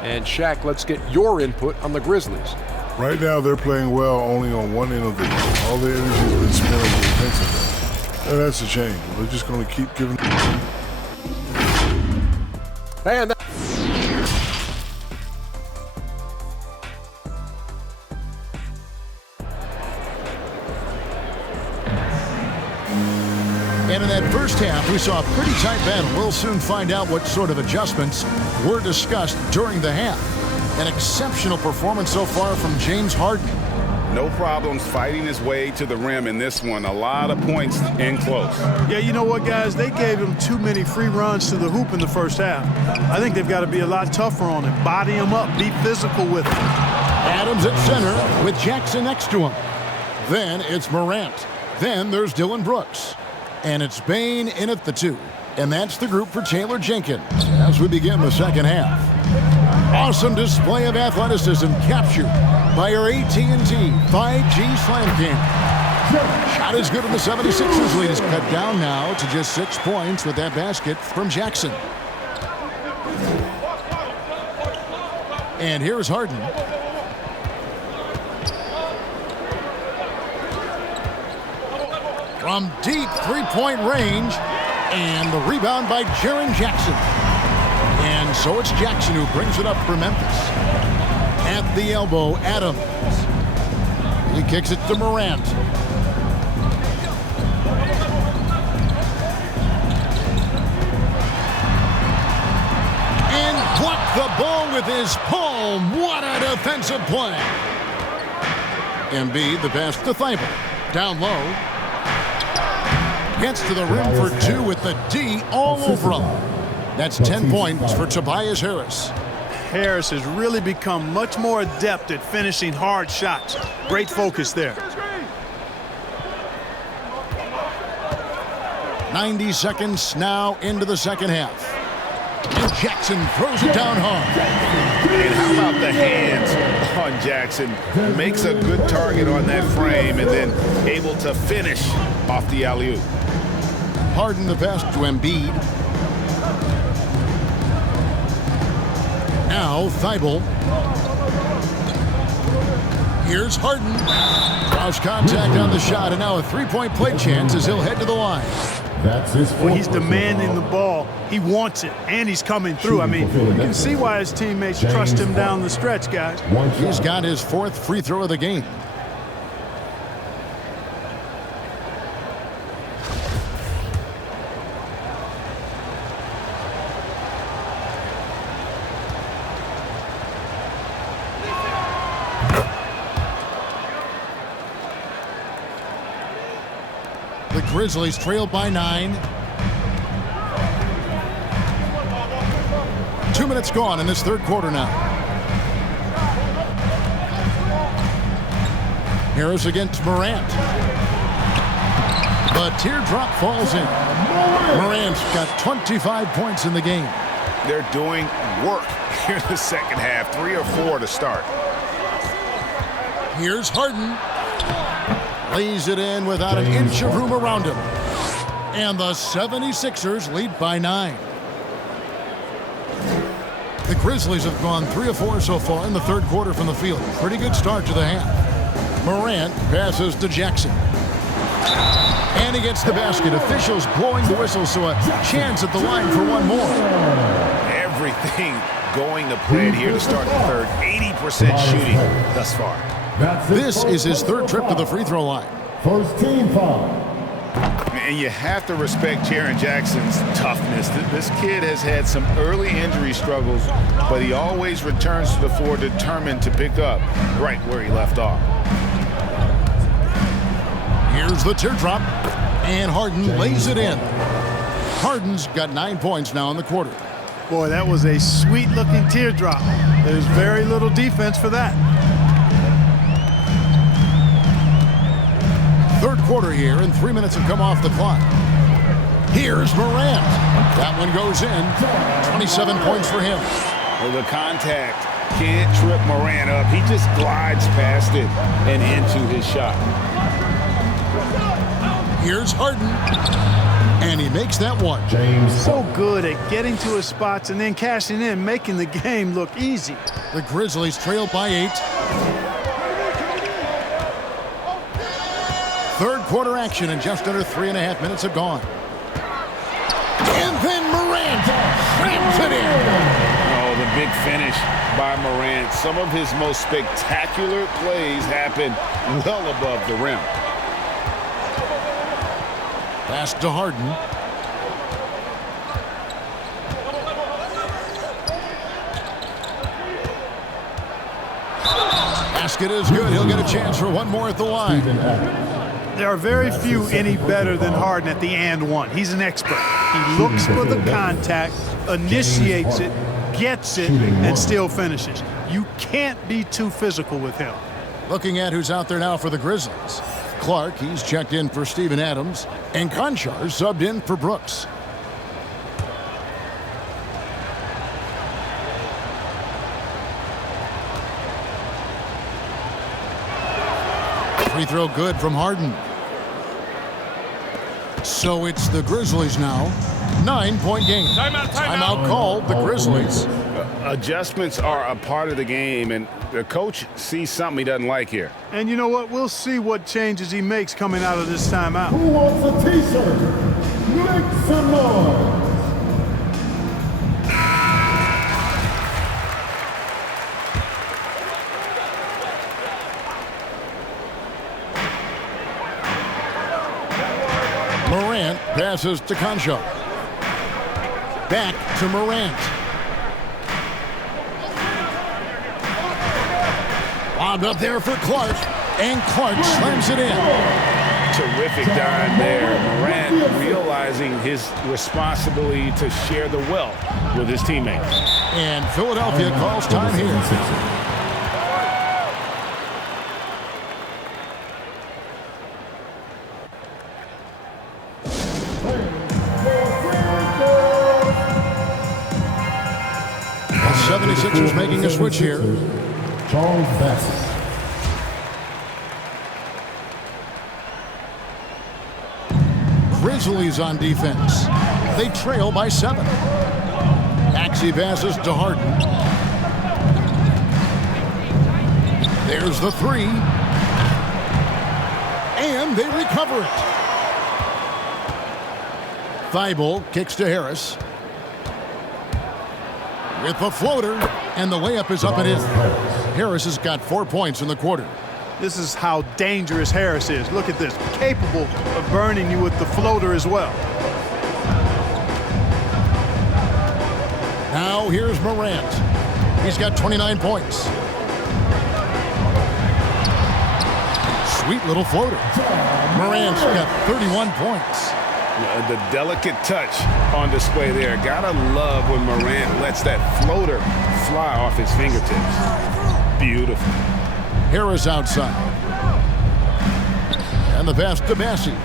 And Shaq, let's get your input on the Grizzlies. Right now, they're playing well only on one end of the game. All their energy has been spent on the defensive end. And that's a change. We're just going to keep giving. And in that first half, we saw a pretty tight battle. We'll soon find out what sort of adjustments were discussed during the half. An exceptional performance so far from James Harden. No problems fighting his way to the rim in this one. A lot of points in close. Yeah, you know what, guys? They gave him too many free runs to the hoop in the first half. I think they've got to be a lot tougher on him. Body him up. Be physical with him. Adams at center with Jackson next to him. Then it's Morant. Then there's Dylan Brooks. And it's Bain in at the 2. And that's the group for Taylor Jenkins as we begin the second half. Awesome display of athleticism captured by our AT&T 5G Slam King. Shot is good, and the 76ers lead is cut down now to just 6 points with that basket from Jackson. And here's Harden. From deep three-point range, and the rebound by Jaren Jackson. And so it's Jackson who brings it up for Memphis. At the elbow, Adams. He kicks it to Morant. And blocked the ball with his palm. What a defensive play. Embiid, the pass to Thibault. Down low. Gets to the rim for 2 with the D all over him. That's 10 points for Tobias Harris. Harris has really become much more adept at finishing hard shots. Great focus there. 90 seconds now into the second half. And Jackson throws it down hard. And how about the hands on Jackson? Makes a good target on that frame and then able to finish off the alley-oop. Harden the pass to Embiid. Now Thibault. Here's Harden. Cross contact on the shot, and now a three-point play chance as he'll head to the line. That's his well, he's demanding the ball. He wants it, and he's coming through. I mean, you can see why his teammates trust him down the stretch, guys. He's got his 4th free throw of the game. The Grizzlies trail by 9. 2 minutes gone in this third quarter now. Harris against Morant. The teardrop falls in. Morant's got 25 points in the game. They're doing work here in the second half. 3 or 4 to start. Here's Harden. Lays it in without an inch of room around him. And the 76ers lead by 9. The Grizzlies have gone 3 of 4 so far in the third quarter from the field. Pretty good start to the half. Morant passes to Jackson. And he gets the basket. Officials blowing the whistle, so a chance at the line for one more. Everything going to plan here to start the third. 80% shooting thus far. This is his 3rd trip to the free throw line. First team foul. And you have to respect Jaren Jackson's toughness. This kid has had some early injury struggles, but he always returns to the floor determined to pick up right where he left off. Here's the teardrop, and Harden lays it in. Harden's got 9 points now in the quarter. Boy, that was a sweet-looking teardrop. There's very little defense for that. Third quarter here, and 3 minutes have come off the clock. Here's Morant. That one goes in. 27 points for him. Well, the contact can't trip Morant up. He just glides past it and into his shot. Here's Harden. And he makes that one. So good at getting to his spots and then cashing in, making the game look easy. The Grizzlies trail by 8. Third quarter action, and just under 3.5 minutes have gone. And then Morant slams it in. Oh, the big finish by Morant. Some of his most spectacular plays happen well above the rim. Pass to Harden. Basket is good. He'll get a chance for one more at the line. There are very few any better than Harden at the and one. He's an expert. He looks for the contact, initiates it, gets it, and still finishes. You can't be too physical with him. Looking at who's out there now for the Grizzlies. Clark, he's checked in for Steven Adams, and Conchar subbed in for Brooks. Free throw good from Harden. So it's the Grizzlies now. 9-point game. Timeout called, the Grizzlies. Adjustments are a part of the game, and the coach sees something he doesn't like here. And you know what? We'll see what changes he makes coming out of this timeout. Who wants a t-shirt? Make some noise. Morant passes to Conchar. Back to Morant. Lobbed up there for Clark, and Clark slams it in. Terrific dime there. Morant realizing his responsibility to share the wealth with his teammates. And Philadelphia calls time here. 76ers making a switch here. Charles Bassett. Grizzlies on defense. They trail by 7. Maxey passes to Harden. There's the 3. And they recover it. Thibault kicks to Harris. With the floater, and the layup is up and in. Harris has got 4 points in the quarter. This is how dangerous Harris is. Look at this. Capable of burning you with the floater as well. Now here's Morant. He's got 29 points. Sweet little floater. Morant's got 31 points. The delicate touch on display there. Gotta love when Morant lets that floater fly off his fingertips. Beautiful. Harris outside. And the pass to Bassey.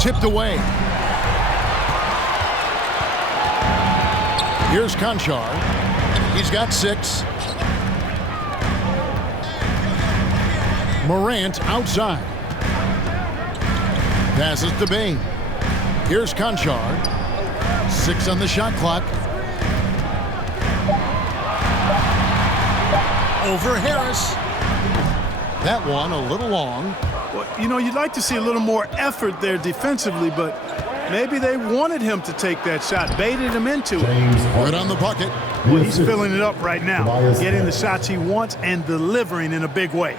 Tipped away. Here's Conchar. He's got 6. Morant outside. Passes to Bain. Here's Conchar. 6 on the shot clock. Over Harris. That one a little long. Well, you know, you'd like to see a little more effort there defensively, but maybe they wanted him to take that shot, baited him into it. Right on the bucket. Well, he's filling it up right now, getting the shots he wants and delivering in a big way.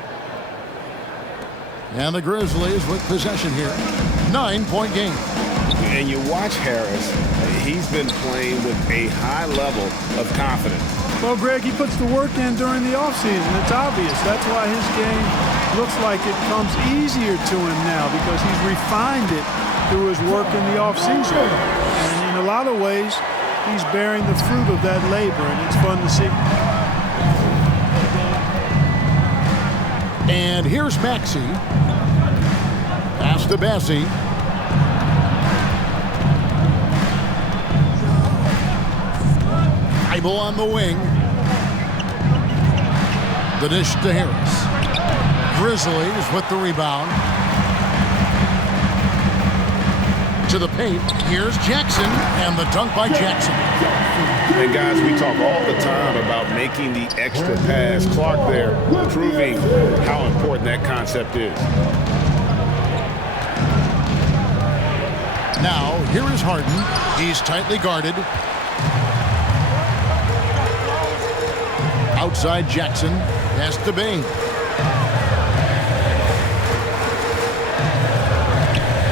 And the Grizzlies with possession here. 9-point game. And you watch Harris, he's been playing with a high level of confidence. Well, Greg, he puts the work in during the offseason. It's obvious. That's why his game looks like it comes easier to him now, because he's refined it through his work in the offseason. And in a lot of ways, he's bearing the fruit of that labor, and it's fun to see. And here's Maxey. Pass to Bassey. Thibault on the wing. The dish to Harris. Grizzlies with the rebound. To the paint. Here's Jackson, and the dunk by Jackson. And guys, we talk all the time about making the extra pass. Clark there proving how important that concept is. Now, here is Harden. He's tightly guarded. Outside Jackson. Pass to Bain.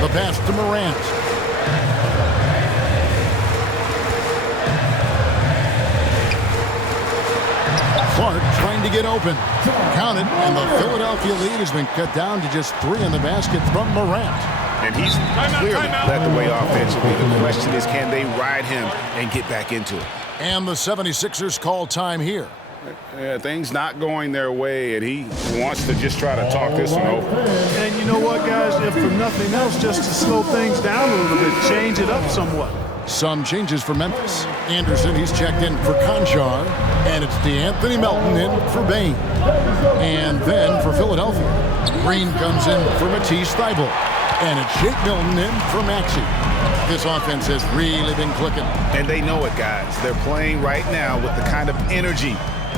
The pass to Morant. Clark trying to get open. Counted, and the Philadelphia lead has been cut down to just 3 in the basket from Morant. And he's clearly led the way offensively. The question is, can they ride him and get back into it? And the 76ers call time here. Things not going their way, and he wants to just try to talk this one over. And you know what, guys? If for nothing else, just to slow things down a little bit, change it up somewhat. Some changes for Memphis. Anderson, he's checked in for Conchar, and it's DeAnthony Melton in for Bain. And then for Philadelphia, Green comes in for Matisse Thibault, and it's Shake Milton in for Maxey. This offense has really been clicking. And they know it, guys. They're playing right now with the kind of energy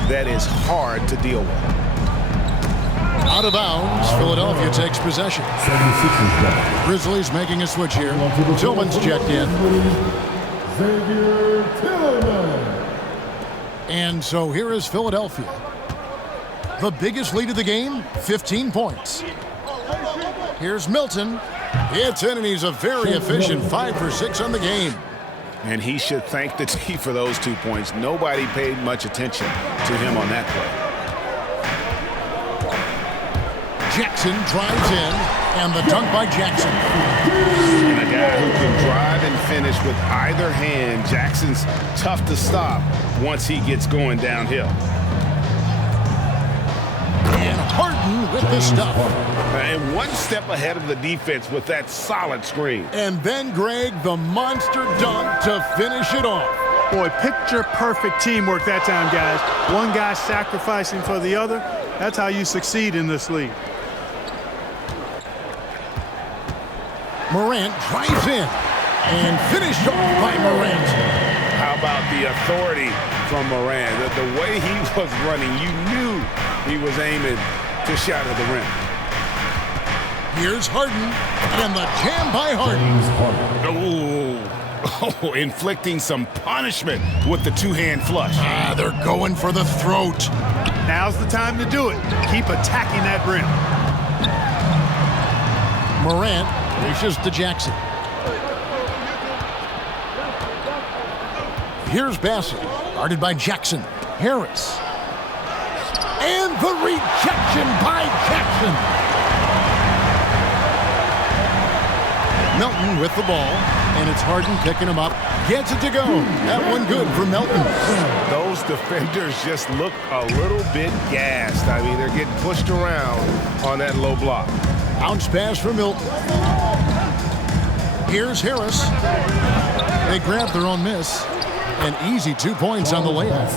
that is hard to deal with. Out of bounds, Philadelphia takes possession. Grizzlies making a switch here. Tillman's checked in. And so here is Philadelphia. The biggest lead of the game, 15 points. Here's Milton. It's in, and he's a very efficient 5 for 6 on the game. And he should thank the team for those 2 points. Nobody paid much attention to him on that play. Jackson drives in, and the dunk by Jackson. And a guy who can drive and finish with either hand. Jackson's tough to stop once he gets going downhill. And Harden with the stuff. And one step ahead of the defense with that solid screen. And then, Greg, the monster dunk to finish it off. Boy, picture-perfect teamwork that time, guys. One guy sacrificing for the other. That's how you succeed in this league. Morant drives in and finished off by Morant. How about the authority from Morant? The way he was running, you knew he was aiming to shatter the rim. Here's Harden, and the jam by Harden. Oh, inflicting some punishment with the two-hand flush. They're going for the throat. Now's the time to do it. Keep attacking that rim. Morant reaches to Jackson. Here's Bassett, guarded by Jackson. Harris. And the rejection by Jackson. Melton with the ball, and it's Harden picking him up. Gets it to go. That one good for Melton. Those defenders just look a little bit gassed. I mean, they're getting pushed around on that low block. Bounce pass for Milton. Here's Harris. They grab their own miss. An easy 2 points on the layup.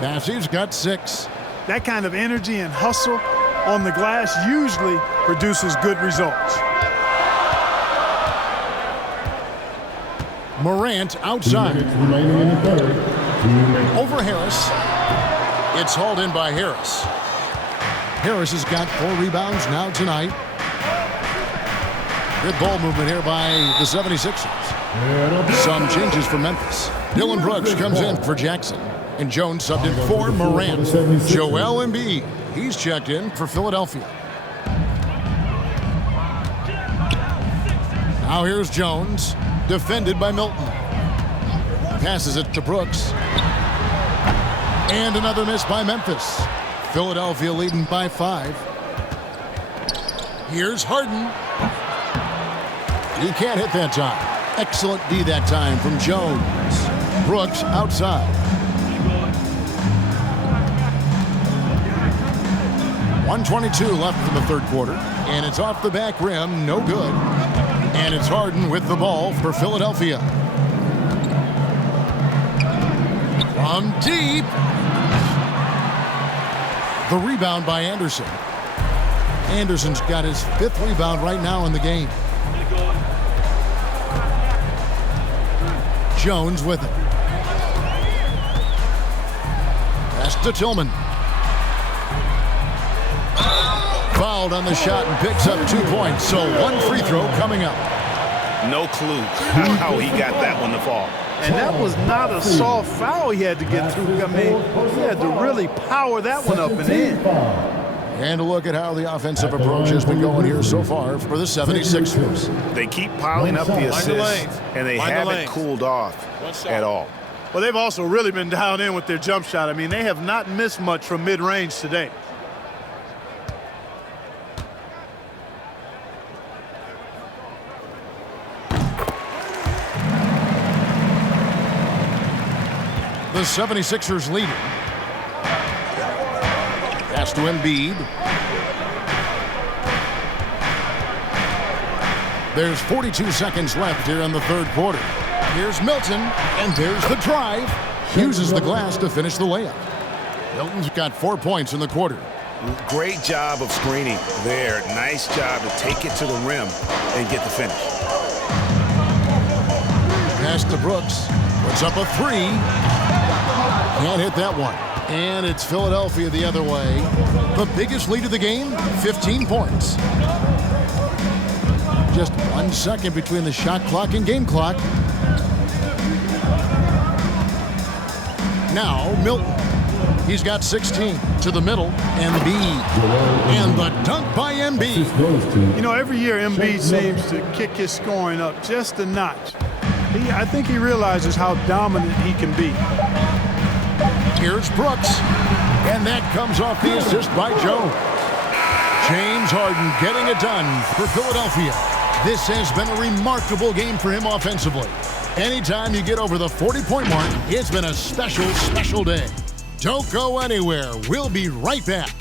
Massey's got 6. That kind of energy and hustle on the glass usually produces good results. Morant outside. Remaining in the third. Over Harris. It's hauled in by Harris. Harris has got 4 rebounds now tonight. Good ball movement here by the 76ers. Some changes for Memphis. Dylan Brooks comes in for Jackson. And Jones subbed in for Morant. Joel Embiid, he's checked in for Philadelphia. Now here's Jones, defended by Milton. Passes it to Brooks. And another miss by Memphis. Philadelphia leading by 5. Here's Harden. He can't hit that time. Excellent D that time from Jones. Brooks outside. 1:22 left in the third quarter, and it's off the back rim, no good. And it's Harden with the ball for Philadelphia. From deep. The rebound by Anderson. Anderson's got his 5th rebound right now in the game. Jones with it. Pass to Tillman. Fouled on the shot and picks up 2 points. So 1 free throw coming up. No clue how he got that one to fall. And that was not a soft foul he had to get through. I mean, he had to really power that one up and in. And a look at how the offensive approach has been going here so far for the 76ers. They keep piling up the assists, and they haven't cooled off at all. Well, they've also really been dialed in with their jump shot. I mean, they have not missed much from mid-range today. The 76ers leading. Pass to Embiid. There's 42 seconds left here in the third quarter. Here's Milton, and there's the drive. Uses the glass to finish the layup. Milton's got 4 points in the quarter. Great job of screening there. Nice job to take it to the rim and get the finish. Pass to Brooks. Puts up a 3. Can't hit that one. And it's Philadelphia the other way. The biggest lead of the game, 15 points. Just 1 second between the shot clock and game clock. Now Milton. He's got 16 to the middle. Embiid. And the dunk by Embiid. You know, every year Embiid seems to kick his scoring up just a notch. I think he realizes how dominant he can be. Here's Brooks. And that comes off the assist by Jones. James Harden getting it done for Philadelphia. This has been a remarkable game for him offensively. Anytime you get over the 40-point mark, it's been a special, special day. Don't go anywhere. We'll be right back.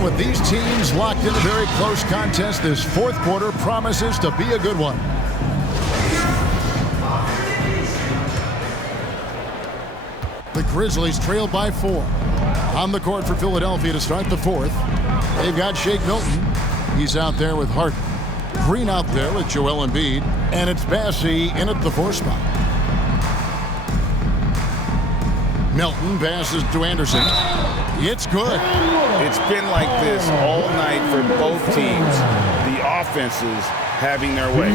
And with these teams locked in a very close contest, this fourth quarter promises to be a good one. The Grizzlies trail by 4. On the court for Philadelphia to start the fourth. They've got Shake Milton. He's out there with Harden. Green out there with Joel Embiid. And it's Bassey in at the 4 spot. Milton passes to Anderson. It's good. It's been like this all night for both teams. The offenses having their way.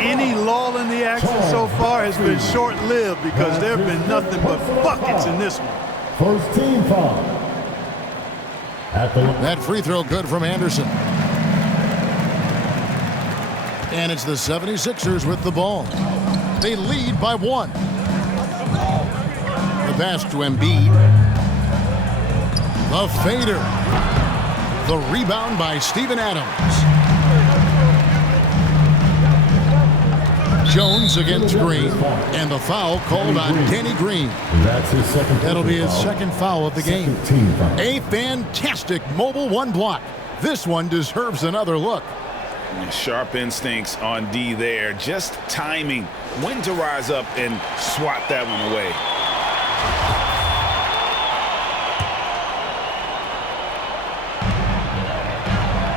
Any lull in the action so far has been short-lived because there have been nothing but buckets in this one. First team foul. That free throw good from Anderson. And it's the 76ers with the ball. They lead by 1. The pass to Embiid. The fader. The rebound by Steven Adams. Jones against Green. And the foul called on Danny Green. That's his second. That'll be his second foul of the game. A fantastic mobile 1 block. This one deserves another look. Sharp instincts on D there. Just timing when to rise up and swat that one away.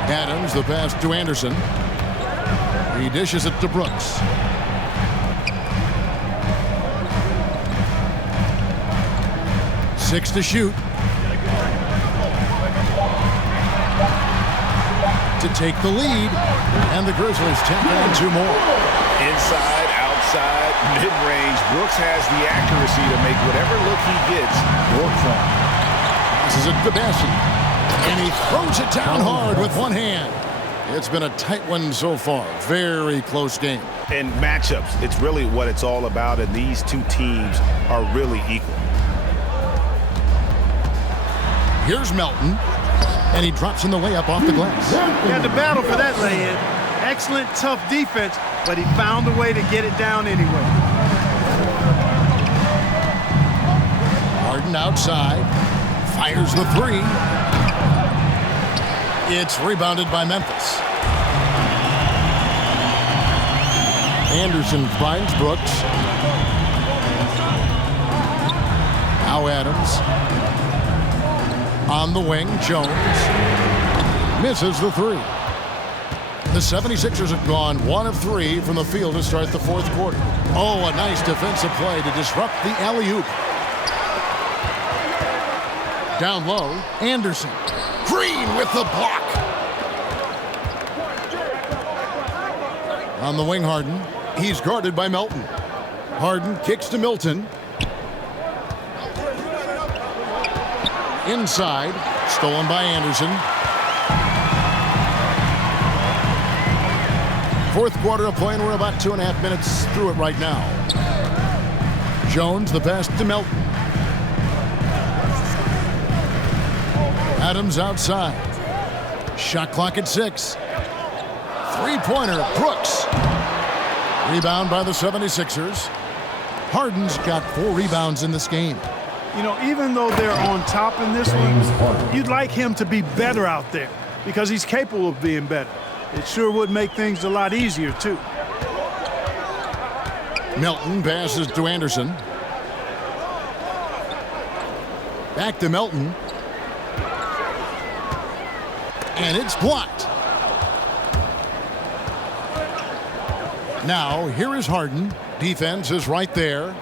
Adams, the pass to Anderson. He dishes it to Brooks. Six to shoot. To take the lead. And the Grizzlies tack on 2 more. Inside, outside, mid-range. Brooks has the accuracy to make whatever look he gets work for him. This is a Bassey. And he throws it down hard with one hand. It's been a tight one so far. Very close game. And matchups, it's really what it's all about, and these two teams are really equal. Here's Melton, and he drops in the layup off the glass. He had to battle for that lay-in. Excellent, tough defense, but he found a way to get it down anyway. Harden outside, fires the 3. It's rebounded by Memphis. Anderson finds Brooks. Now Adams. On the wing, Jones. Misses the 3. The 76ers have gone 1 of 3 from the field to start the fourth quarter. Oh, a nice defensive play to disrupt the alley-oop. Down low, Anderson. Green with the block. On the wing, Harden. He's guarded by Melton. Harden kicks to Milton. Inside, stolen by Anderson. Fourth quarter of play, and we're about 2.5 minutes through it right now. Jones, the pass to Melton. Adams outside. Shot clock at 6. Three-pointer, Brooks. Rebound by the 76ers. Harden's got 4 rebounds in this game. You know, even though they're on top in this one, you'd like him to be better out there because he's capable of being better. It sure would make things a lot easier, too. Milton passes to Anderson. Back to Milton. And it's blocked. Now, here is Harden. Defense is right there.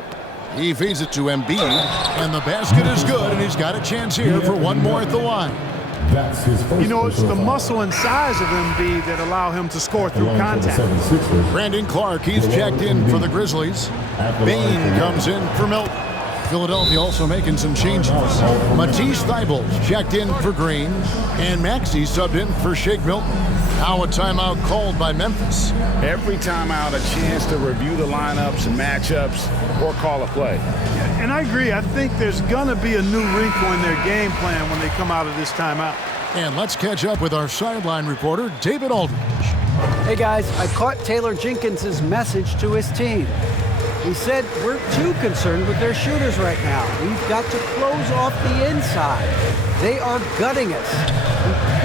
He feeds it to Embiid, and the basket is good, and he's got a chance here for one more at the line. That's his first. You know, it's the muscle and size of Embiid that allow him to score through contact. Brandon Clark, he's checked in for the Grizzlies. Bain comes in for Milton. Philadelphia also making some changes. Matisse Thybulle checked in for Green, and Maxey subbed in for Shake Milton. Now a timeout called by Memphis. Every timeout, a chance to review the lineups and matchups or call a play. And I agree. I think there's going to be a new wrinkle in their game plan when they come out of this timeout. And let's catch up with our sideline reporter, David Aldridge. Hey, guys, I caught Taylor Jenkins' message to his team. He said, we're too concerned with their shooters right now. We've got to close off the inside. They are gutting us.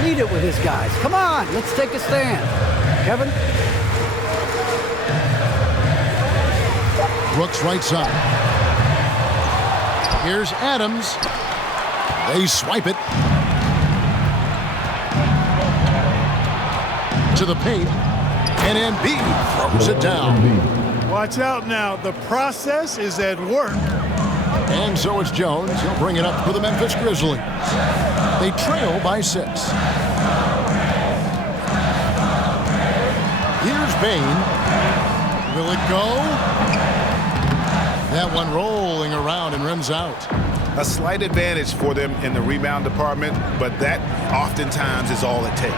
We Lead it with his guys. Come on, let's take a stand. Kevin? Brooks right side. Here's Adams. They swipe it. To the paint. And Embiid throws it down. Watch out now. The process is at work. And so it's Jones. He'll bring it up for the Memphis Grizzlies. They trail by 6. Here's Bain. Will it go? That one rolling around and rims out. A slight advantage for them in the rebound department, but that oftentimes is all it takes.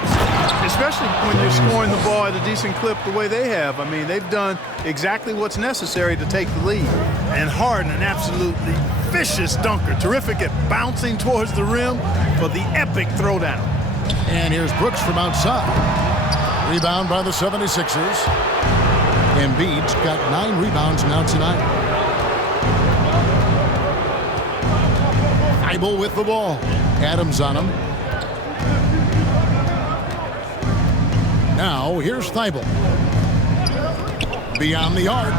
Especially when you're scoring the ball at a decent clip the way they have. I mean, they've done exactly what's necessary to take the lead. And Harden, an absolutely vicious dunker. Terrific at bouncing towards the rim for the epic throwdown. And here's Brooks from outside. Rebound by the 76ers. Embiid's got 9 rebounds now tonight. Thibault with the ball. Adams on him. Now here's Thibault. Beyond the arc.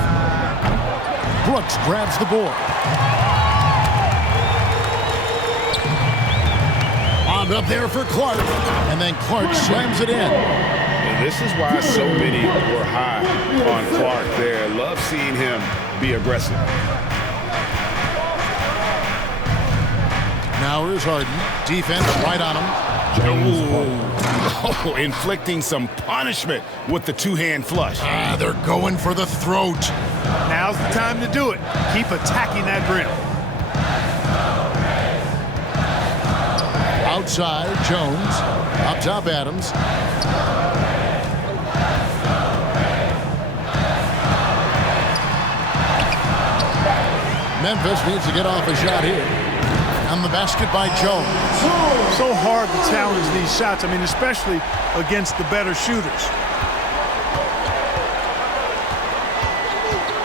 Brooks grabs the board. On up there for Clark. And then Clark slams it in. And this is why so many were high on Clark there. Love seeing him be aggressive. Now here's Harden. Defense right on him. Oh, inflicting some punishment with the two-hand flush. They're going for the throat. Now's the time to do it. Keep attacking that rim. Outside, Jones. Up top, Adams. Memphis needs to get off a shot here. On the basket by Jones. So hard to challenge these shots. I mean, especially against the better shooters.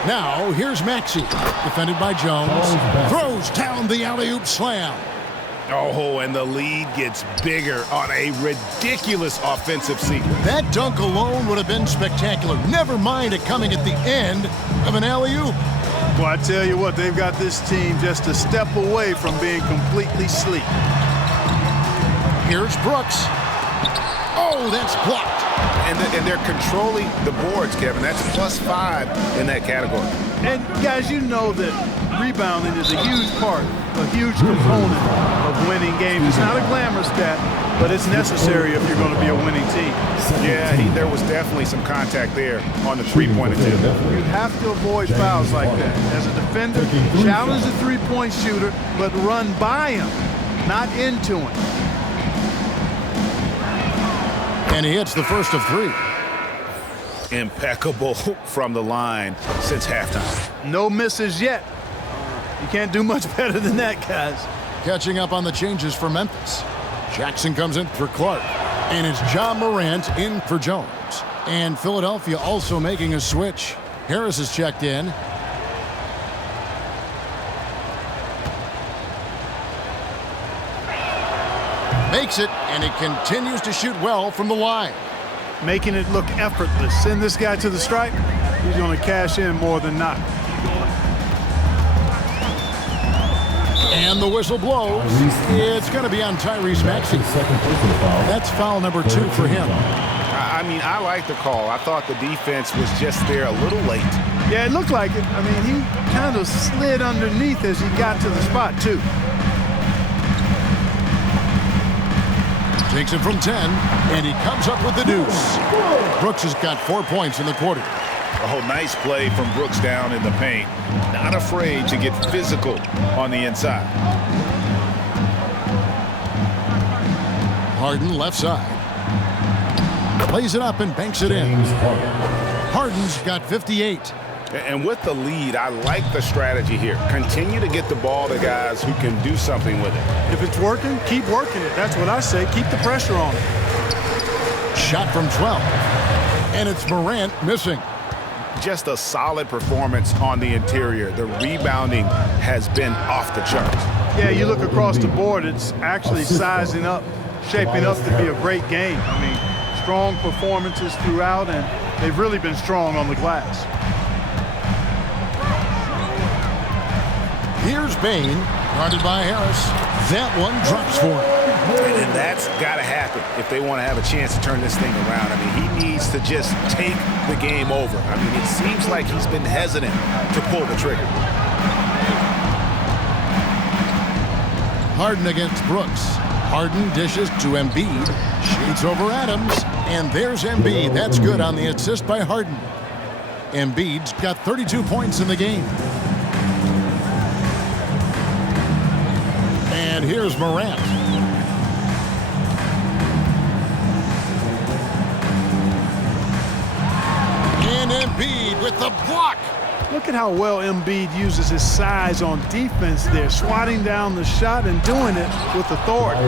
Now, here's Maxey. Defended by Jones. Throws down the alley-oop slam. Oh, and the lead gets bigger on a ridiculous offensive sequence. That dunk alone would have been spectacular. Never mind it coming at the end of an alley-oop. Well, I tell you what, they've got this team just a step away from being completely sleep. Here's Brooks. Oh, that's blocked. And they're controlling the boards, Kevin. That's +5 in that category. And, guys, you know that rebounding is a huge part, a huge component of winning games. It's not a glamour stat, but it's necessary if you're going to be a winning team. Yeah, there was definitely some contact there on the three-point attempt. You have to avoid fouls like that. As a defender, challenge the three-point shooter, but run by him, not into him. And he hits the first of 3. Impeccable from the line since halftime. No misses yet. You can't do much better than that, guys. Catching up on the changes for Memphis. Jackson comes in for Clark. And it's John Morant in for Jones. And Philadelphia also making a switch. Harris is checked in. Makes it, and he continues to shoot well from the line. Making it look effortless. Send this guy to the stripe. He's going to cash in more than not. And the whistle blows. It's going to be on Tyrese Maxey. That's foul number 2 for him. I mean, I like the call. I thought the defense was just there a little late. Yeah, it looked like it. I mean, he kind of slid underneath as he got to the spot, too. Takes it from 10, and he comes up with the deuce. Brooks has got 4 points in the quarter. Oh, nice play from Brooks down in the paint. Not afraid to get physical on the inside. Harden left side. Plays it up and banks it in. Harden's got 58. And with the lead, I like the strategy here. Continue to get the ball to guys who can do something with it. If it's working, keep working it. That's what I say. Keep the pressure on it. Shot from 12. And it's Morant missing. Just a solid performance on the interior. The rebounding has been off the charts. Yeah, you look across the board, it's actually sizing up shaping up to be a great game. I mean, strong performances throughout, and they've really been strong on the glass. Here's Bain, guarded by Harris. That one drops for him. And that's got to happen if they want to have a chance to turn this thing around. I mean, he needs to just take the game over. I mean, it seems like he's been hesitant to pull the trigger. Harden against Brooks. Harden dishes to Embiid. Shoots over Adams. And there's Embiid. That's good on the assist by Harden. Embiid's got 32 points in the game. And here's Morant. And Embiid with the block. Look at how well Embiid uses his size on defense there, swatting down the shot and doing it with authority.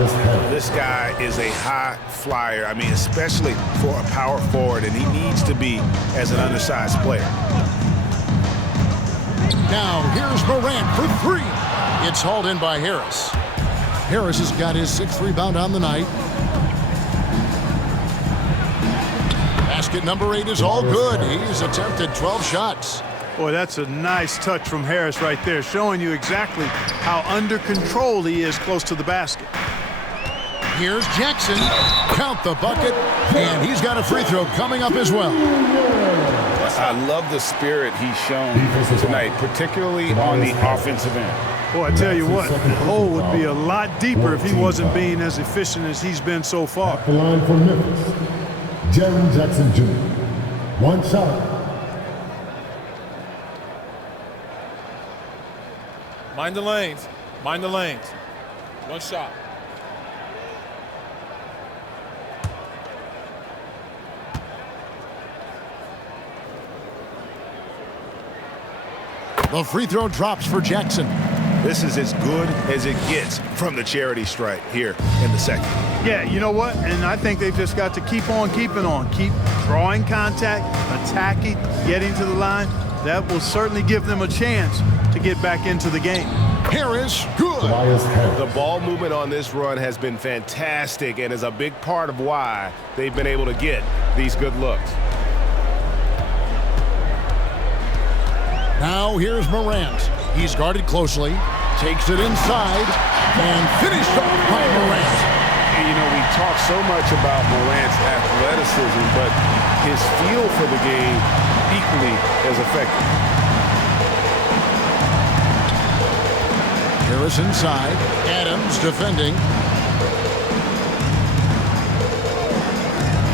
This guy is a high flyer. I mean, especially for a power forward, and he needs to be as an undersized player. Now here's Morant for three. It's hauled in by Harris. Harris has got his 6th rebound on the night. Basket number 8 is all good. He's attempted 12 shots. Boy, that's a nice touch from Harris right there, showing you exactly how under control he is close to the basket. Here's Jackson. Count the bucket. And he's got a free throw coming up as well. I love the spirit he's shown tonight, particularly on the offensive end. Boy, I tell you what, the hole would be a lot deeper if he wasn't being as efficient as he's been so far. The line for Memphis, Jaren Jackson Jr. One shot. Mind the lanes. Mind the lanes. One shot. The free throw drops for Jackson. This is as good as it gets from the charity stripe here in the second. Yeah, you know what? And I think they've just got to keep on keeping on. Keep drawing contact, attacking, getting to the line. That will certainly give them a chance to get back into the game. Harris, good. The ball movement on this run has been fantastic and is a big part of why they've been able to get these good looks. Now here's Morant. He's guarded closely, takes it inside, and finished off by Morant. And you know, we talk so much about Morant's athleticism, but his feel for the game equally as effective. Harris inside. Adams defending.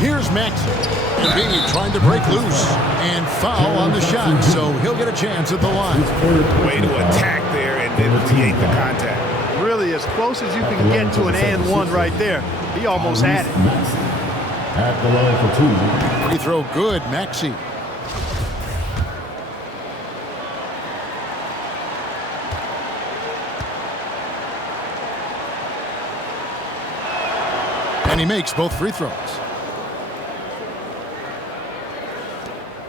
Here's Maxey. Embiid trying to break loose and foul on the shot, so he'll get a chance at the line. Way to attack there and then create the contact. Really as close as you can get to an and one right there. He almost had it. At the line for 2. Free throw good, Maxey. And he makes both free throws.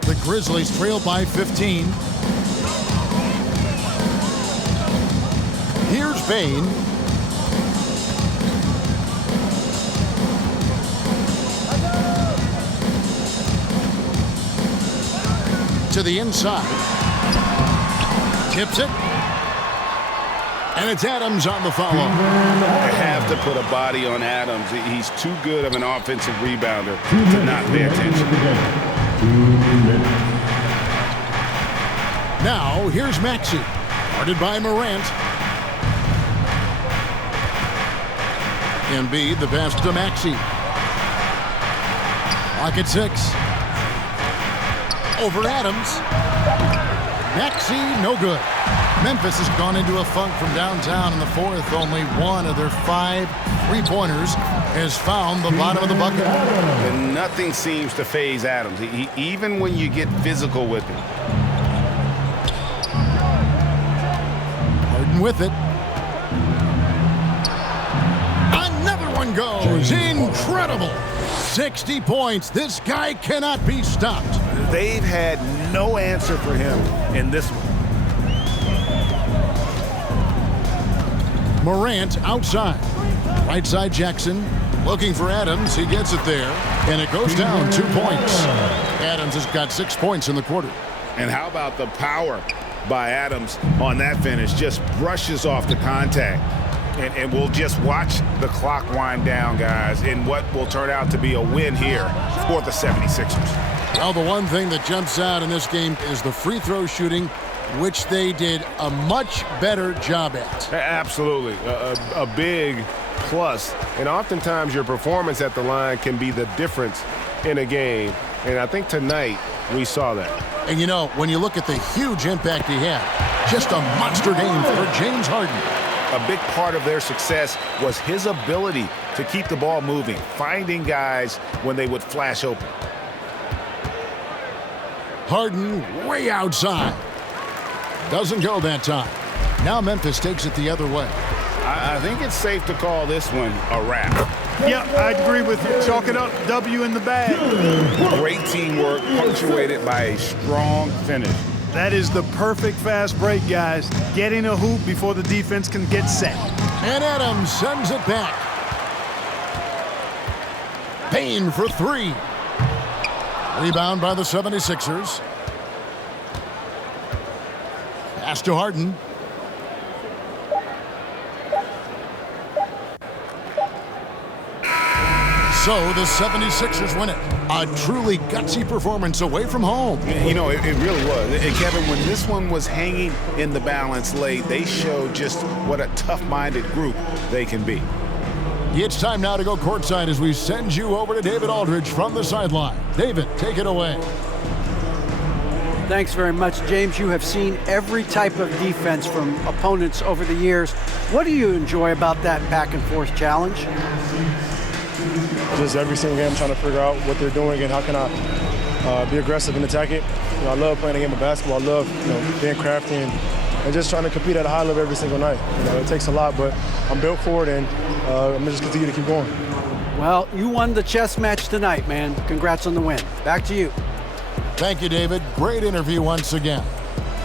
The Grizzlies trail by 15. Here's Bain. To the inside. Tips it. And it's Adams on the follow. They have to put a body on Adams. He's too good of an offensive rebounder to not pay attention. Now, here's Maxey, guarded by Morant. Embiid, the pass to Maxey. Clock at 6. Over Adams. Maxey, no good. Memphis has gone into a funk from downtown in the fourth. Only one of their 5 3-pointers has found the bottom of the bucket. And nothing seems to faze Adams, even when you get physical with him. Harden with it. Another one goes. Incredible. 60 points. This guy cannot be stopped. They've had no answer for him in this one. Morant outside. Right side Jackson. Looking for Adams. He gets it there, and it goes down 2 points. Adams has got 6 points in the quarter. And how about the power by Adams on that finish? Just brushes off the contact. And we'll just watch the clock wind down, guys, in what will turn out to be a win here for the 76ers. Well, the one thing that jumps out in this game is the free throw shooting, which they did a much better job at. Absolutely. A big plus. And oftentimes your performance at the line can be the difference in a game. And I think tonight we saw that. And, you know, when you look at the huge impact he had, just a monster game for James Harden. A big part of their success was his ability to keep the ball moving, finding guys when they would flash open. Harden way outside. Doesn't go that time. Now Memphis takes it the other way. I think it's safe to call this one a wrap. Yeah, I agree with you. Chalk it up. W in the bag. Great teamwork punctuated by a strong finish. That is the perfect fast break, guys. Getting a hoop before the defense can get set. And Adams sends it back. Payne for 3. Rebound by the 76ers. Pass to Harden. So the 76ers win it. A truly gutsy performance away from home. You know, it really was. And Kevin, when this one was hanging in the balance late, they showed just what a tough-minded group they can be. It's time now to go courtside as we send you over to David Aldridge from the sideline. David, take it away. Thanks very much, James. You have seen every type of defense from opponents over the years. What do you enjoy about that back-and-forth challenge? Just every single game trying to figure out what they're doing and how can I be aggressive and attack it. You know, I love playing a game of basketball. I love being crafty and just trying to compete at a high level every single night. You know, it takes a lot, but I'm built for it, and I'm going to just continue to keep going. Well, you won the chess match tonight, man. Congrats on the win. Back to you. Thank you, David. Great interview once again.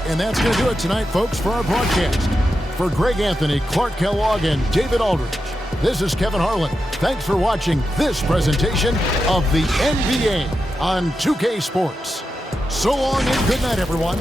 And that's going to do it tonight, folks, for our broadcast. For Greg Anthony, Clark Kellogg, and David Aldridge, this is Kevin Harlan. Thanks for watching this presentation of the NBA on 2K Sports. So long and good night, everyone.